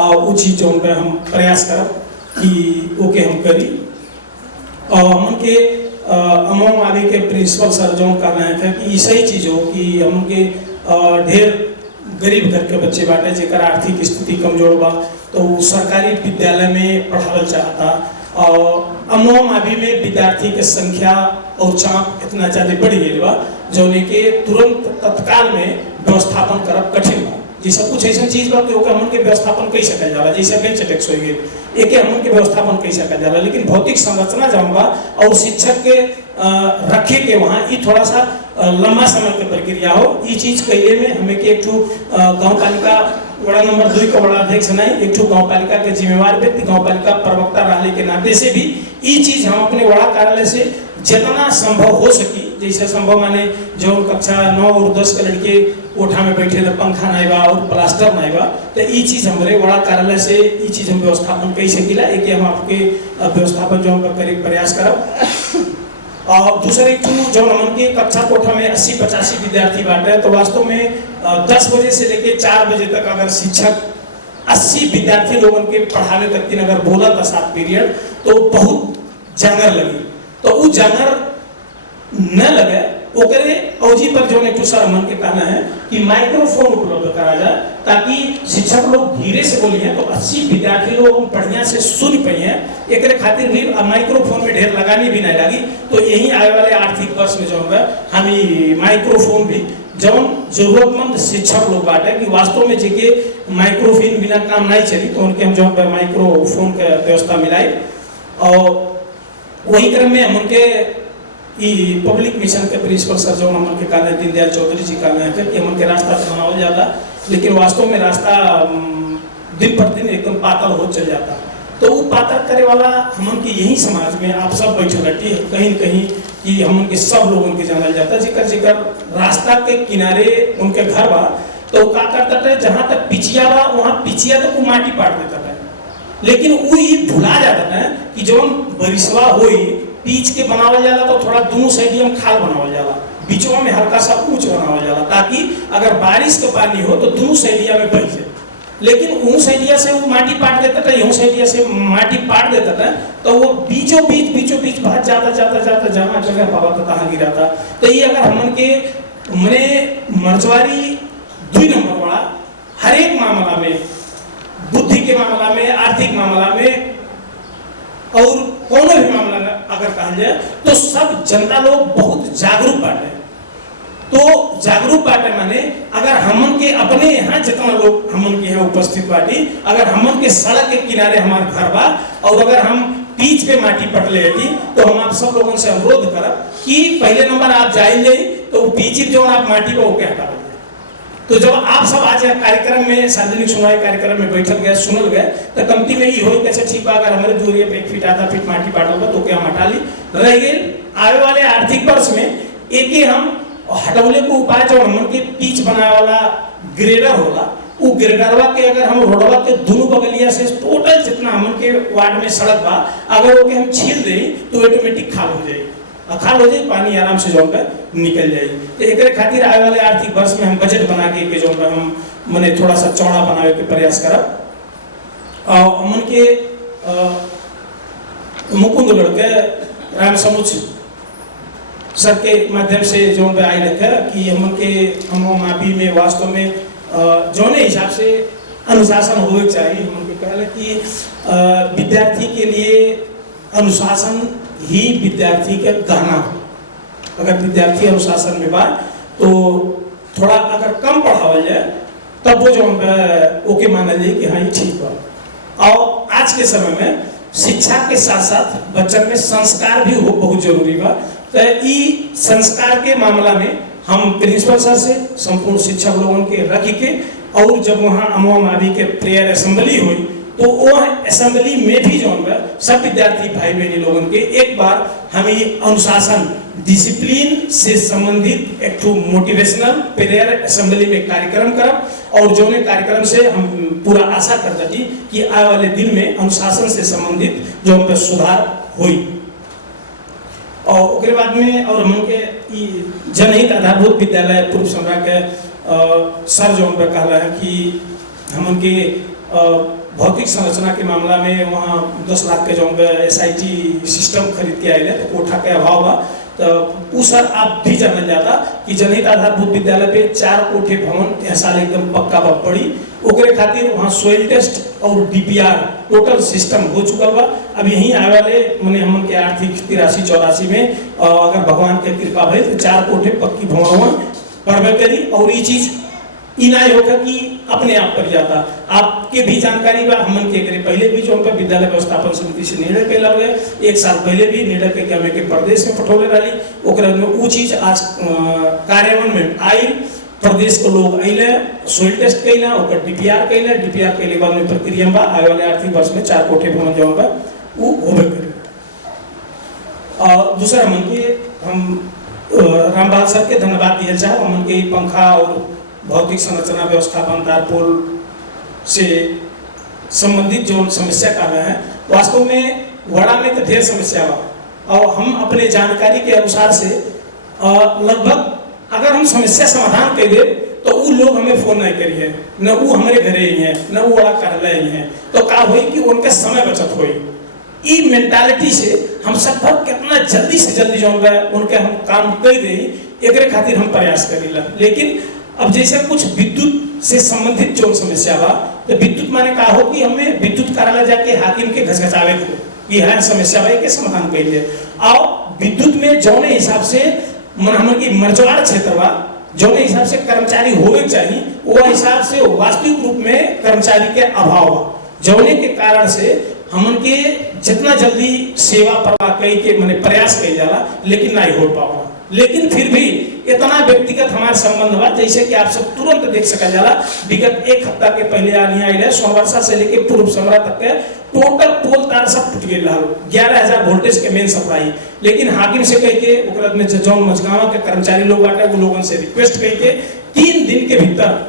और वो चीज जो हम प्रयास करब कि ओके हम करी और हमन के अमोम आदि के प्रिंसिपल सर जो कहना है कि सही चीज हो कि हम के ढेर गरीब घर के बच्चे बाटे जेकर आर्थिक स्थिति कमजोर बा तो सरकारी विद्यालय में पढ़ावल चाहता और अमोम आदि में विद्यार्थी के संख्या और चाप इतना ज्यादा बढ़ गई बा जो के तुरंत तत्काल में व्यवस्थापन करब कठिन बा। जैसे कुछ ऐसा चीज बा कि ओके हमन के व्यवस्थापन कई सकल जाला, जैसे बेंच डेस्क हो गई, एके हमन के व्यवस्थापन कई सकल जाला, लेकिन भौतिक संरचना जौन बा और शिक्षक के रखे के वहाँ ये थोड़ा सा लंबा समय के प्रक्रिया हो। ये चीज कहिए में हमें के एक ठो गाँव पालिका वड़ा नंबर 2 का वड़ा अध्यक्ष नहीं, एक ठो गाँव पालिका के जिम्मेवार व्यक्ति, गाँव पालिका प्रवक्ता रहने के नाते से भी ये चीज हम अपने वड़ा कार्यालय से जितना संभव हो सकी, जैसे संभव माने जो कक्षा 9 और 10 के लड़के कोठा में बैठे थे, पंखा नहीं बा और प्लास्टर नहीं बा, तो ये चीज हमारे बड़ा कार्यालय से ये चीज हम व्यवस्थापन कई सकीला। एक हम आपके व्यवस्थापन जो हम करीब प्रयास करब। और दूसरे जो हमन के कक्षा कोठा में 80-85 विद्यार्थी बांटे, तो वास्तव में 10 बजे से लेके 4 बजे तक अगर शिक्षक 80 विद्यार्थी लोगों के पढ़ाने तक तीन अगर बोला था 7 पीरियड, तो बहुत जांगर लगी। तो वो जांगर न लगे ओकरे औजी पर जो एक सर मन के कहना है कि माइक्रोफोन उपलब्ध करा जाए, ताकि शिक्षक लोग धीरे से बोलिए तो 80 विद्यार्थी लोग बढ़िया से सुन पाइए। एक खातिर भी माइक्रोफोन में ढेर लगानी भी नहीं लगी। तो यही आने वाले आर्थिक वर्ष में जो है हम माइक्रोफोन भी जौन जरूरतमंद शिक्षक लोग बाटे कि वास्तव में जेके माइक्रोफोन बिना काम नहीं चली, तो उनके हम जो माइक्रोफोन के व्यवस्था मिलाई। और वही क्रम में हम उनके पब्लिक मिशन के प्रिंसिपल सर जो हमन के कहना दीनदयाल चौधरी जी कहना है कि हमन के रास्ता बनावल जाता, लेकिन वास्तव में रास्ता दिन प्रतिदिन एकदम पातल हो चल जाता। तो वो पातल करे वाला हमन के यही समाज में आप सब बैठे रहती है कहीं न कहीं कि हमन के सब लोगों के जानल जाता, जेकर रास्ता के किनारे उनके घर बा, तो का करता है जहाँ तक पिचिया बा वहाँ पिचिया तक वो माटी पाट देता है। लेकिन वो ये भुला जाता है कि जो बरिसवा होई बीच के बनावल जाला, तो थोड़ा दोनों साइड में खाल बनावल जाला, बीचों में हल्का सा ऊंच बनावल जाला, ताकि अगर बारिश का पानी हो तो दोनों साइडिया में बह जाए। लेकिन उन साइडिया से वो माटी पाट देता था, यूं साइडिया से माटी पाट देता था, तो वो बीचों बीच भाग जाता जहाँ जगह पावा था तहाँ गिरा था। तो ये अगर हमन के मने मर्चवारी 2 नंबर वाला हर एक मामला में, बुद्धि के मामला में, आर्थिक मामला में और कोनो भी मामला में अगर कहा जाए तो सब जनता लोग बहुत जागरूक बाटे। तो जागरूक बाटे माने अगर हमन के अपने यहाँ जितना लोग हमन के यहाँ उपस्थित बाटी, अगर हमन के सड़क के किनारे हमारे घर बा और अगर हम बीच पे माटी पटले हती, तो हम आप सब लोगों से अनुरोध करब कि पहले नंबर आप जाइए तो बीच जो आप माटी को क्या हटा। तो जब आप सब आज कार्यक्रम में सार्वजनिक सुनवाई कार्यक्रम में बैठल गए, सुनल गए, तो कमती में ही हो कैसे ठीक बा, अगर हमारे दूरी पे 1 फीट आधा फीट माटी पाटल बा तो क्या हम हटा ली। रह गए आने वाले आर्थिक वर्ष में एक हम हटौले को उपाय जो हमन के बीच बनाए वाला ग्रेडर होला, वो ग्रेडरवा के अगर हम रोडवा के दोनों बगलिया से टोटल जितना हमन के वार्ड में सड़क बा अगर ओके हम छील दें तो ऑटोमेटिक खाल हो जाए, खाल हो जाए, पानी आराम से जो निकल जाए। तो एक खातिर आने वाले आर्थिक वर्ष में हम बजट बना के जो हम मने थोड़ा सा चौड़ा बनावे के प्रयास करब। और हमन के मुकुंद लड़के राम समुच सर के माध्यम से जो आई रखे कि हमन के हम माफी में वास्तव में जौने हिसाब से अनुशासन होवे चाहिए। हमन के कहले कि विद्यार्थी के लिए अनुशासन ही विद्यार्थी के गहना। अगर विद्यार्थी अनुशासन में बा तो थोड़ा अगर कम पढ़ावल जाए तब वो जो ओके माना जाए कि हाँ ये ठीक बा। और आज के समय में शिक्षा के साथ साथ बच्चन में संस्कार भी हो बहुत जरूरी बा। तो ये संस्कार के मामला में हम प्रिंसिपल सर से संपूर्ण शिक्षक लोगों के रख के और जब वहाँ अमवा मावी के प्रेयर असेंबली हुई तो वो असेंबली में भी जो सब विद्यार्थी भाई बहनी लोगों के एक बार हम ये अनुशासन डिसिप्लिन से संबंधित एक मोटिवेशनल प्रेयर असेंबली में कार्यक्रम करब। और जो कार्यक्रम से हम पूरा आशा करता थी कि आने वाले दिन में अनुशासन से संबंधित जो हम सुधार हुई। और उसके बाद में और हम के जनहित आधारभूत विद्यालय पूर्व सम्राट के सर जो कहला है कि हम उनके भौतिक संरचना के मामला में वहाँ 10 लाख के जो SIT सिस्टम खरीद के आए तो कोठा के अभाव बा। तो उस सर आप भी जानल जाता कि जनहित आधारभूत विद्यालय पे 4 कोठे भवन यह साल एकदम पक्का बा पड़ी। ओकरे खातिर वहाँ सोइल टेस्ट और DPR टोटल सिस्टम हो चुका बा। अब यहीं आने वाले मैंने हम के आर्थिक 83-84 में अगर भगवान के कृपा भई तो 4 कोठे पक्की भवन पड़बे करी। और ये चीज ई ना होगा कि अपने आप कर जाता। आपके भी जानकारी बा, हमन के करे पहले भी जो उनका विद्यालय व्यवस्थापन समिति से निर्णय कैला गए, 1 साल पहले भी निर्णय के हमें के प्रदेश में पठौले रही, ओकरा में वो चीज आज कार्यान्वयन में आई। प्रदेश के लोग अइले, सोइल टेस्ट कैला, ओकर डीपीआर कैले बाद में प्रक्रिया बा आने वाले आर्थिक वर्ष में 4 कोठे भवन जो बा वो होबे करे। और दूसरा हमन के हम रामबाल सर के धन्यवाद दिया चाहे, हमन के पंखा और भौतिक संरचना व्यवस्थापन तारपोल से संबंधित जो समस्या का है, वास्तव में वड़ा में तो ढेर समस्या बा और हम अपने जानकारी के अनुसार से लगभग अगर हम समस्या समाधान कर दे तो वो लोग हमें फोन नहीं करिए, न वो हमारे घरे ही हैं, न वो वड़ा कार्यालय ही हैं, तो का हुई कि उनका समय बचत हुई। ई मेंटालिटी से हम सब पर कितना जल्दी से जल्दी जो उनके हम काम कर दे, एक खातिर हम प्रयास करीला। लेकिन अब जैसे कुछ विद्युत से संबंधित जो समस्या बा, तो विद्युत माने का हो कि हमें विद्युत कार्यालय जाके हाकिम के घसघसावे को कि है समस्या बा के समाधान कर दे। और विद्युत में जौने हिसाब से हमन की मर्चवाड़ क्षेत्र बा, जौने हिसाब से कर्मचारी होवे चाहिए, वो हिसाब से वास्तविक रूप में कर्मचारी के अभाव बा, जौने के कारण से हमन के जितना जल्दी सेवा प्रवाह कई के मैंने प्रयास कई जाला लेकिन नहीं हो पावा। लेकिन फिर भी इतना व्यक्तिगत हमारे संबंध बा, जैसे कि आप सब तुरंत देख सका जाला, विगत 1 हफ्ता के पहले आनी आई सोनवर्षा से लेके पूर्व समरा तक के टोटल पोल तार सब टूट गए, 11,000 वोल्टेज के मेन सप्लाई। लेकिन हाकिम से कह के ओकरा में जौन मझगांव के कर्मचारी लोग बाटे वो लोगों से रिक्वेस्ट कह के 3 दिन के भीतर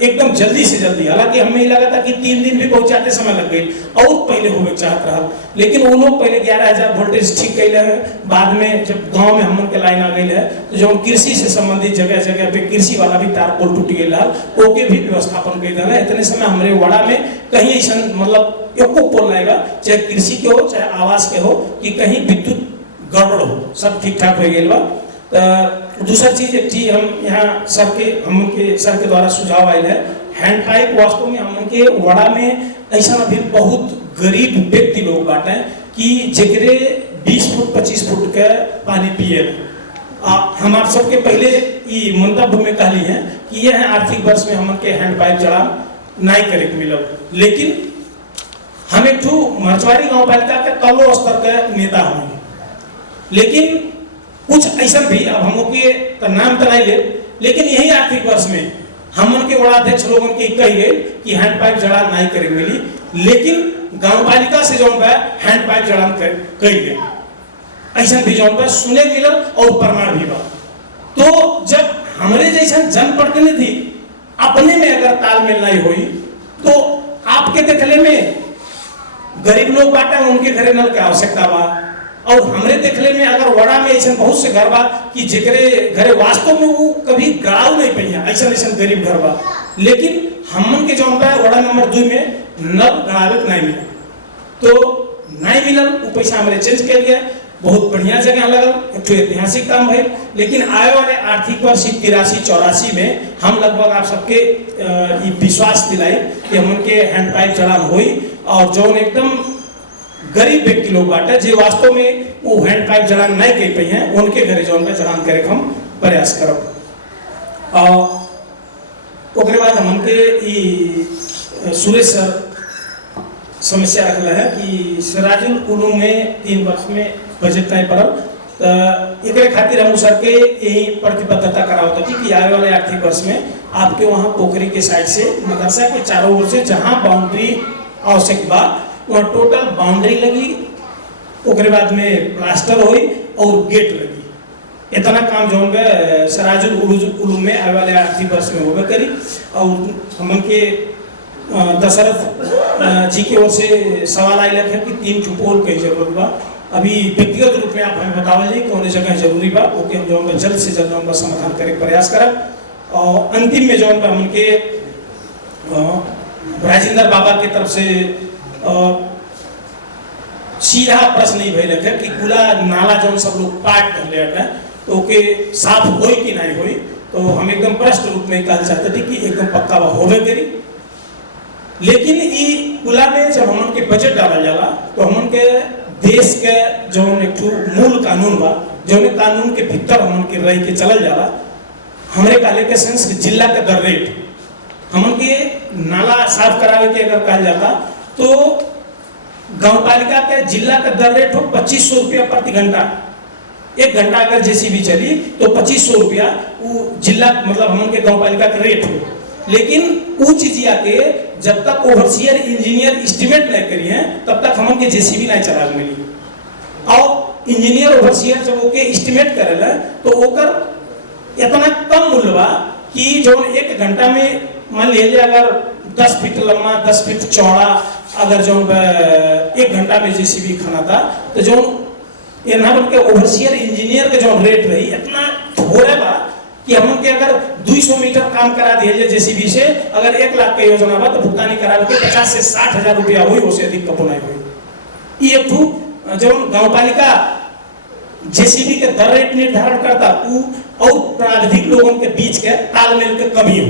एकदम जल्दी से जल्दी, हालांकि हमें लगा था कि 3 दिन भी पहुंचाते समय लग गई और पहले होवे चाहत रहा, लेकिन वो लोग पहले 11,000 वोल्टेज ठीक कैले है। बाद में जब गांव में हमन के लाइन आ गई है तो जो कृषि से संबंधित जगह जगह पे कृषि वाला भी तार पोल टूट गई है, ओके भी व्यवस्थापन कर देना। इतने समय हमारे वड़ा में कहीं ऐसा मतलब एको पोल आएगा, चाहे कृषि के हो चाहे आवास के हो, कि कहीं विद्युत गड़बड़ हो, सब ठीक ठाक हो गई बा। दूसरा चीज एक चीज हम यहाँ सर के द्वारा सुझाव आयल है, हैंड पाइप। वास्तव में हम के वड़ा में ऐसा अभी बहुत गरीब व्यक्ति लोग बाटे कि जेकरे 20 फुट 25 फुट के पानी पिए। हम आप सबके पहले ये मंतव्य में कहली है कि यह आर्थिक वर्ष में हम के हैंड पाइप जड़ा नहीं करे के मिलल, लेकिन हम एक मरचवाड़ी गाँव पालिका के तलो स्तर के नेता होंगे, लेकिन कुछ ऐसा भी अब हम के नाम तो नहीं ले, लेकिन यही आर्थिक वर्ष में हमन के वड़ा अध्यक्ष लोगों के कही गए कि हैंड पाइप जड़ा नहीं करे मिली, लेकिन गांव पालिका से जो हैंड पाइप जड़ा कही गए, ऐसा भी जो सुने मिलल और प्रमाण भी बा। तो जब हमारे जैसा जनप्रतिनिधि अपने में अगर तालमेल नहीं हुई, तो आपके देखले में गरीब लोग बाटे उनके घरे नल की आवश्यकता बा, और हमरे देखले में अगर वड़ा में ऐसा बहुत से घर बा कि जेकरे घरे वास्तव में वो कभी गाँव नहीं पहिया, ऐसा ऐसा गरीब घर बा, लेकिन हमन के जो वड़ा नंबर 2 में नल गड़ावे नहीं मिला, तो नहीं मिलल वो पैसा हमारे चेंज कर लिया, बहुत बढ़िया जगह लगल, एक ऐतिहासिक काम है। लेकिन आए वाले आर्थिक वर्ष 83-84 में हम लगभग आप सबके विश्वास दिलाई कि हम के हैंड पाइप जड़ान हुई, और जो एकदम गरीब व्यक्ति लोग बाटे जो वास्तव में वो हैंड पाइप जड़ान नहीं कर पाई हैं, उनके घरे जो जड़ान करे हम प्रयास करब। और ओकरे बाद हम के सुरेश सर समस्या रखल है कि सिराजुल उलूम में 3 वर्ष में बजट नहीं पड़ल, तो एक खातिर हम सर के यही प्रतिबद्धता करावता थी कि आने वाले आर्थिक वर्ष में आपके वहाँ पोखरी के साइड से मदरसा के चारों ओर से जहाँ बाउंड्री आवश्यक बा वहाँ टोटल बाउंड्री लगी, ओकरे बाद में प्लास्टर हुई और गेट लगी। इतना काम जो है सिराजुल उलूम में आने वाले आर्थिक वर्ष में होगा करी। और हम के दशरथ जी की ओर से सवाल आए है कि 3 पोल की जरूरत बा। अभी व्यक्तिगत रूप में आप हमें बतावल कि कौन जगह जरूरी बा, ओके हम जो जल्द से जल्द उनका समाधान करे प्रयास करब। और अंतिम में जो हम के राजेंद्र बाबा की तरफ से सीधा प्रश्न नहीं भैल है कि खुला नाला जो सब लोग पाट कर ले तो ओके साफ होई कि नहीं होई, तो हम एकदम प्रश्न रूप में कहना चाहते थे कि एकदम पक्का होवे करी। लेकिन ये खुला में जब हम के बजट डाला जाला तो हम के देश के जो एक मूल कानून बा, जो कानून के भीतर हम के रह के चलल जाला, हमारे काले के सेंस जिला के दर रेट हमन के नाला साफ करावे के अगर कहल जाता तो गांव पालिका के जिला का दर रेट हो 2500 रुपया प्रति घंटा। 1 घंटा अगर जेसीबी चली तो 2500 रुपया वो जिला मतलब हमन के गांव पालिका का रेट हो। लेकिन वो चीजिया के जब तक ओवरसियर इंजीनियर एस्टिमेट नहीं करी है तब तक हमन के जेसीबी नहीं चला मिली। और इंजीनियर ओवरसियर जब ओके एस्टिमेट करेला तो ओकर इतना कम मूल्य बा कि जो 1 घंटा में मान लीजिए अगर 10 फीट लंबा 10 फीट चौड़ा अगर जो 1 घंटा में जेसीबी खाना था तो जो यहाँ पर के ओवरसियर इंजीनियर के जो रेट रही इतना थोड़ा बा कि हम के अगर 200 मीटर काम करा दिए जाए जेसीबी से अगर 1 लाख के योजना बा तो भुगतानी करावे के 50 से 60 हजार रुपया हुई उससे अधिक कपो नहीं हुई। ये तो जो गांव पालिका जेसीबी के दर रेट निर्धारण करता उ और प्राविधिक लोगों के बीच के तालमेल के कमी हो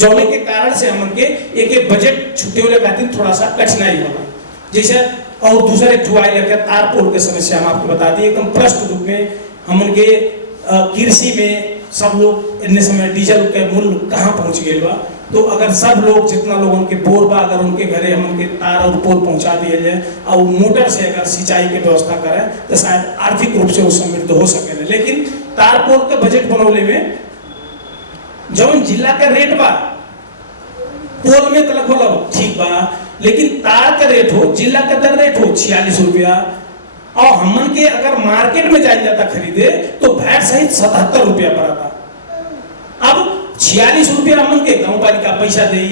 जोने के कारण से हमन के एक बजट छुट्टे वाले खातिर थोड़ा सा कठिनाई होला। जैसे और दूसरे जुआई लेकर तार पोल के समस्या हम आपको बता दी एकदम प्रश्न रूप में हमन के कृषि में सब लोग इतने समय डीजल के मूल्य कहाँ पहुँच गए बा। तो अगर सब लोग जितना लोगों के बोर बा अगर उनके घरे हम उनके तार और पोल पहुँचा दिए जाए और मोटर से अगर सिंचाई की व्यवस्था करें तो शायद आर्थिक रूप से वो समृद्ध हो सके। लेकिन तार पोल के बजट बनौले में जौन जिला का रेट बा पोल में तो लगभग ठीक बा लेकिन तार का रेट हो जिला का दर रेट हो 46 रुपया और हमन के अगर मार्केट में जाया जाता खरीदे तो वैट सहित 77 रुपया पड़ता। अब 46 रुपया हमन के गांव पालिका पैसा दे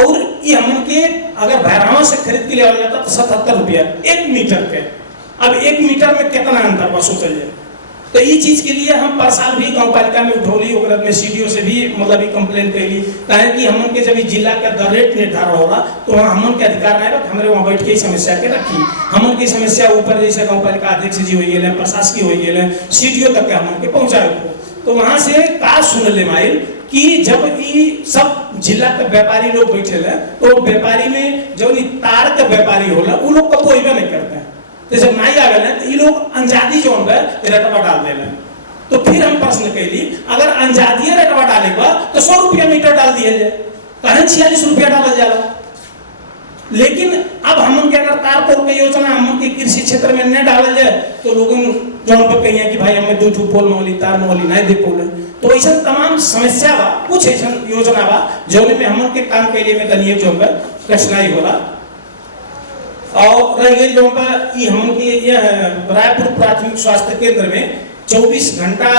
और ये हमन के अगर भैरवा से खरीद के लिया जाता तो 77 रुपया 1 मीटर के। अब 1 मीटर में कितना अंतर बा सोचल जाए। तो ये चीज के लिए हम पर साल भी गांव पालिका में उठौली ओकरा में सीडीओ से भी मतलब कंप्लेन कैली कहे कि हमन के जब जिला का दर रेट निर्धारण होला तो वहाँ हमन के अधिकार नहीं रख हमारे वहाँ बैठ के समस्या के रखी हमन की समस्या ऊपर जैसे गांव पालिका अध्यक्ष जी हो गए प्रशासकीय हो गए सीडीओ तक हमन के पहुँचाए तो वहाँ से का सुन ले माइल कि जब ये सब जिला के व्यापारी लोग बैठे तो व्यापारी में जब तार के व्यापारी होला वो लोग कबो नहीं करते हैं तो जब नहीं आवे ना तो ये लोग अंजादी जो रेटवा डाल देना। तो फिर हम प्रश्न कैली अगर अंजादी रेटवा डाले तो 100 रुपया मीटर डाल दिया जाए कहीं 46 रुपया डाला जाला। लेकिन अब हम के अगर तार पोल की योजना हम के कृषि क्षेत्र में न डाल जाए तो लोगों जो कहिए कि भाई हमें 2 पोल मोली तार मोली नहीं दे पोल तो ऐसा तमाम समस्या बा कुछ ऐसा योजना बा जो में हम के काम के लिए में तनिए जो कठिनाई होला। और रह गई जो हम के रायपुर प्राथमिक स्वास्थ्य केंद्र में 24 घंटा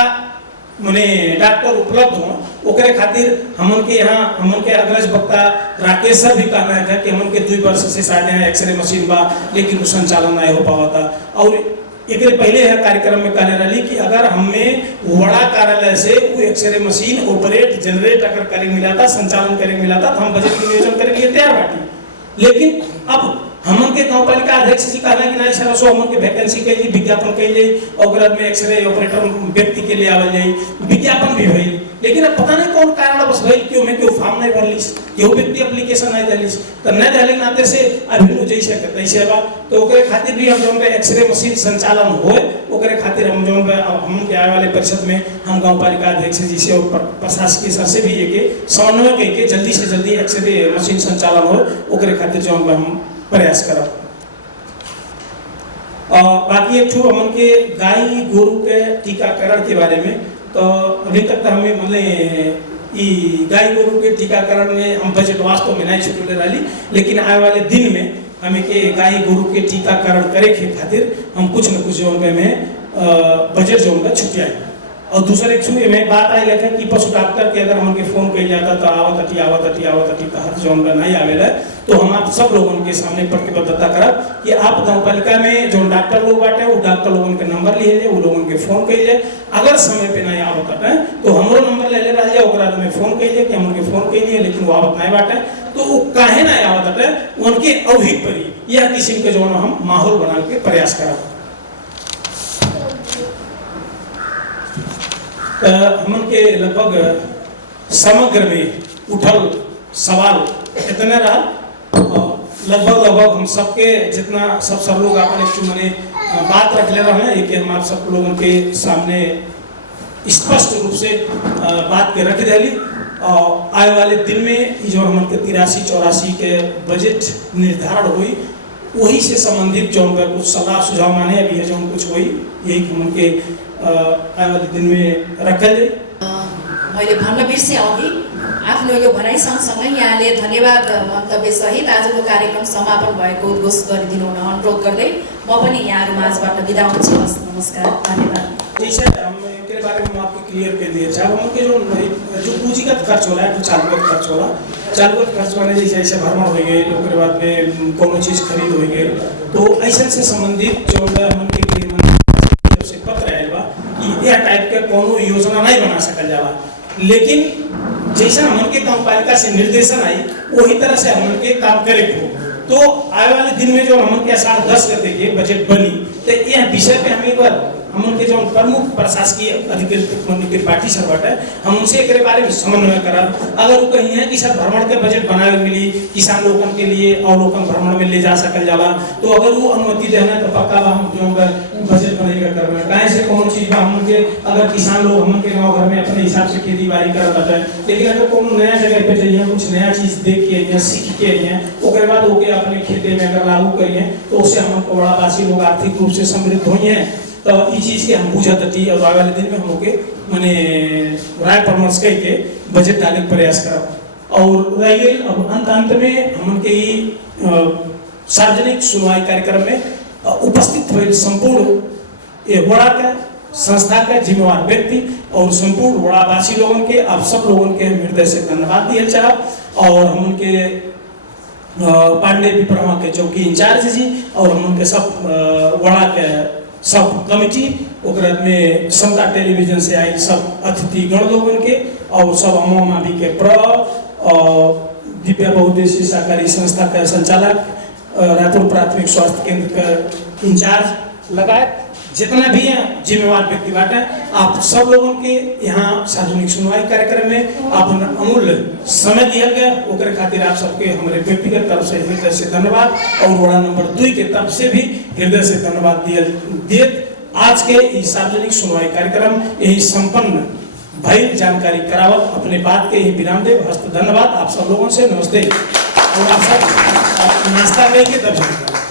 मने डॉक्टर उपलब्ध हो ओकरे खातिर हमन के यहाँ हमन के अग्रज वक्ता राकेश सर भी कहना है कि हमन के 2 वर्ष से शायद यहाँ एक्सरे मशीन बा लेकिन संचालन नहीं हो पावा था। और एक पहले यह कार्यक्रम में कहने रही कि अगर हमें वड़ा कार्यालय से वो एक्सरे मशीन ऑपरेट जनरेट अगर करे मिला था संचालन करे मिला था तो हम बजट के नियोजन करे लिए तैयार बाटी। लेकिन अब हमन के गांव पालिका अध्यक्ष जी कहना कि नहीं सर सो हमन के वैकेंसी के लिए विज्ञापन के लिए और में एक्सरे ऑपरेटर व्यक्ति के लिए आवल जाए विज्ञापन भी भइल लेकिन अब पता नहीं कौन कारण बस भइल क्यों में क्यों फॉर्म नहीं भरलिस केहू व्यक्ति एप्लीकेशन नहीं दिलिस तो नहीं दिले नाते से अभी जैसे तैसे बा तो ओकरे खातिर भी हम जो एक्सरे मशीन संचालन होए ओकरे खातिर हम जो हम के आने वाले परिषद में हम गांव पालिका अध्यक्ष जी से और प्रशासकीय सर से भी एक समन्वय करके जल्दी से जल्दी एक्सरे मशीन संचालन हो ओकरे खातिर जो हम प्रयास करब। और बाकी एक ठो हमन के गाय गोरु के टीकाकरण के बारे में तो अभी तक तो हमें मतलब ई गाय गोरु के टीकाकरण में हम बजट वास्तव में नहीं छुटले रही लेकिन आने वाले दिन में हमें के गाय गोरु के टीकाकरण करे के खातिर हम कुछ न कुछ जो में बजट जो उनका छुटिया और दूसरे में बात आई लेकिन कि पशु डॉक्टर के अगर हमके फोन किया जाता तो आवत कहत जो उनका नहीं आवेला तो हम आप सब लोगों के सामने प्रतिबद्धता करब कि आप गांव पालिका में जो डॉक्टर लोग बाटे वो डॉक्टर लोगों के नंबर लिए वो लोगों के फोन कइले अगर समय पे नहीं आवत है तो हमरो नंबर ले रहा जाए ओकरा में फोन कइले कि हम उनके फोन कइले लेकिन वो आवत नहीं बाटे तो वो काहे नहीं आवत है उनके अवधि पर यह किस्म के जो हम माहौल बना के प्रयास करब। हमन के लगभग समग्र में उठल सवाल इतने रहा लगभग हम सबके जितना सब लोग अपन एक मैंने बात रख ले रहे हैं एक हमारे सब लोगों के सामने स्पष्ट रूप से बात के रख दिली आए वाले दिन में जो हमारे 83-84 के बजट निर्धारण हुई वही से संबंधित जो उनका कुछ सलाह सुझाव माने अभी जो कुछ हुई यही उनके आए वाले दिन में रखल मैले भन्न बिर्सेँ अघि आफ्नो यो भनाइ सँगसँगै यहाँले धन्यवाद मन्तव्य सहित आजको कार्यक्रम समापन भएको उद्घोष गरिदिनु हुन अनुरोध गर्दै म पनि यहाँहरू माझबाट बिदा हुन्छु। नमस्कार, धन्यवाद। जैसे हम के बारे में आपको क्लियर कर दिया जब उनके जो पूंजीगत खर्च हो रहा है, जो चालूगत खर्च हो रहा है, चालूगत खर्च वाले जैसे ऐसे भ्रमण हो गए, उसके बाद में कोनो चीज़ खरीद हो गए, तो ऐसे से संबंधित जो उनके गृह मंत्री से पत्र आयल बा कि यह टाइप के कोनो योजना नहीं बना सकल जाला, लेकिन जैसा हमन के गाँव पालिका से निर्देशन आई वही तरह से हमन के काम करे हो। तो आने वाले दिन में जो हमन के 10 गते के बजट बनी तो यह विषय पे हम एक बार हम उनके जो प्रमुख प्रशासकीय अधिकारी पार्टी सर बाटे हम उनसे एक बारे में समन्वय करा। अगर वो कहीं है कि सर भ्रमण के बजट बनावे मिली किसान लोगों के लिए अवलोकन भ्रमण में ले जा सकल जाला, तो अगर वो अनुमति देना तो पक्का हम जो बजट बनेगा करना कहीं से कौन चीज हम उनके अगर किसान लोग हम उनके गाँव घर में अपने हिसाब से खेती बाड़ी कर रहा है, लेकिन अगर कौन नया जगह पे जाइए कुछ नया चीज देख के या सीख के आइए उसके बाद ओके अपने खेती में अगर लागू करिए तो उससे हम बड़ावासी लोग आर्थिक रूप से समृद्ध हुई हैं। तो ये चीज़ के हम बुझा थी और आने वाले दिन में हम लोग मैंने राय परामर्श करके बजट डाले के प्रयास करा। और रह गई अब अंत में हम उनके सार्वजनिक सुनवाई कार्यक्रम में उपस्थित हुए संपूर्ण वड़ा का संस्था का जिम्मेवार व्यक्ति और संपूर्ण वड़ावासी लोगों के आप सब लोगों के हृदय से धन्यवाद दिया चाह। और हम उनके पांडे विप्रमा के चौकी इंचार्ज जी और हम उनके सब वड़ा के सब कमिटी में समता टेलीविजन से आई सब अतिथि गण लोगों के और सब अमोमावी के दिव्या बहुउद्देशीय सहकारी संस्था का संचालक रायपुर प्राथमिक स्वास्थ्य केंद्र का इंचार्ज लगाए जितना भी हैं जिम्मेवार व्यक्ति बाटे आप सब लोगों के यहाँ सार्वजनिक सुनवाई कार्यक्रम में आप अमूल्य समय दिया गया ओकरे खातिर आप सबके हमारे व्यक्तिगत तरफ से हृदय से धन्यवाद और वार्ड नंबर 2 के तरफ से भी हृदय से धन्यवाद दिए। आज के इस सार्वजनिक सुनवाई कार्यक्रम यही संपन्न भाई जानकारी करावत अपने बात के ही विराम दे। धन्यवाद आप सब लोगों से, नमस्ते। और आप सब नाश्ता लेके तब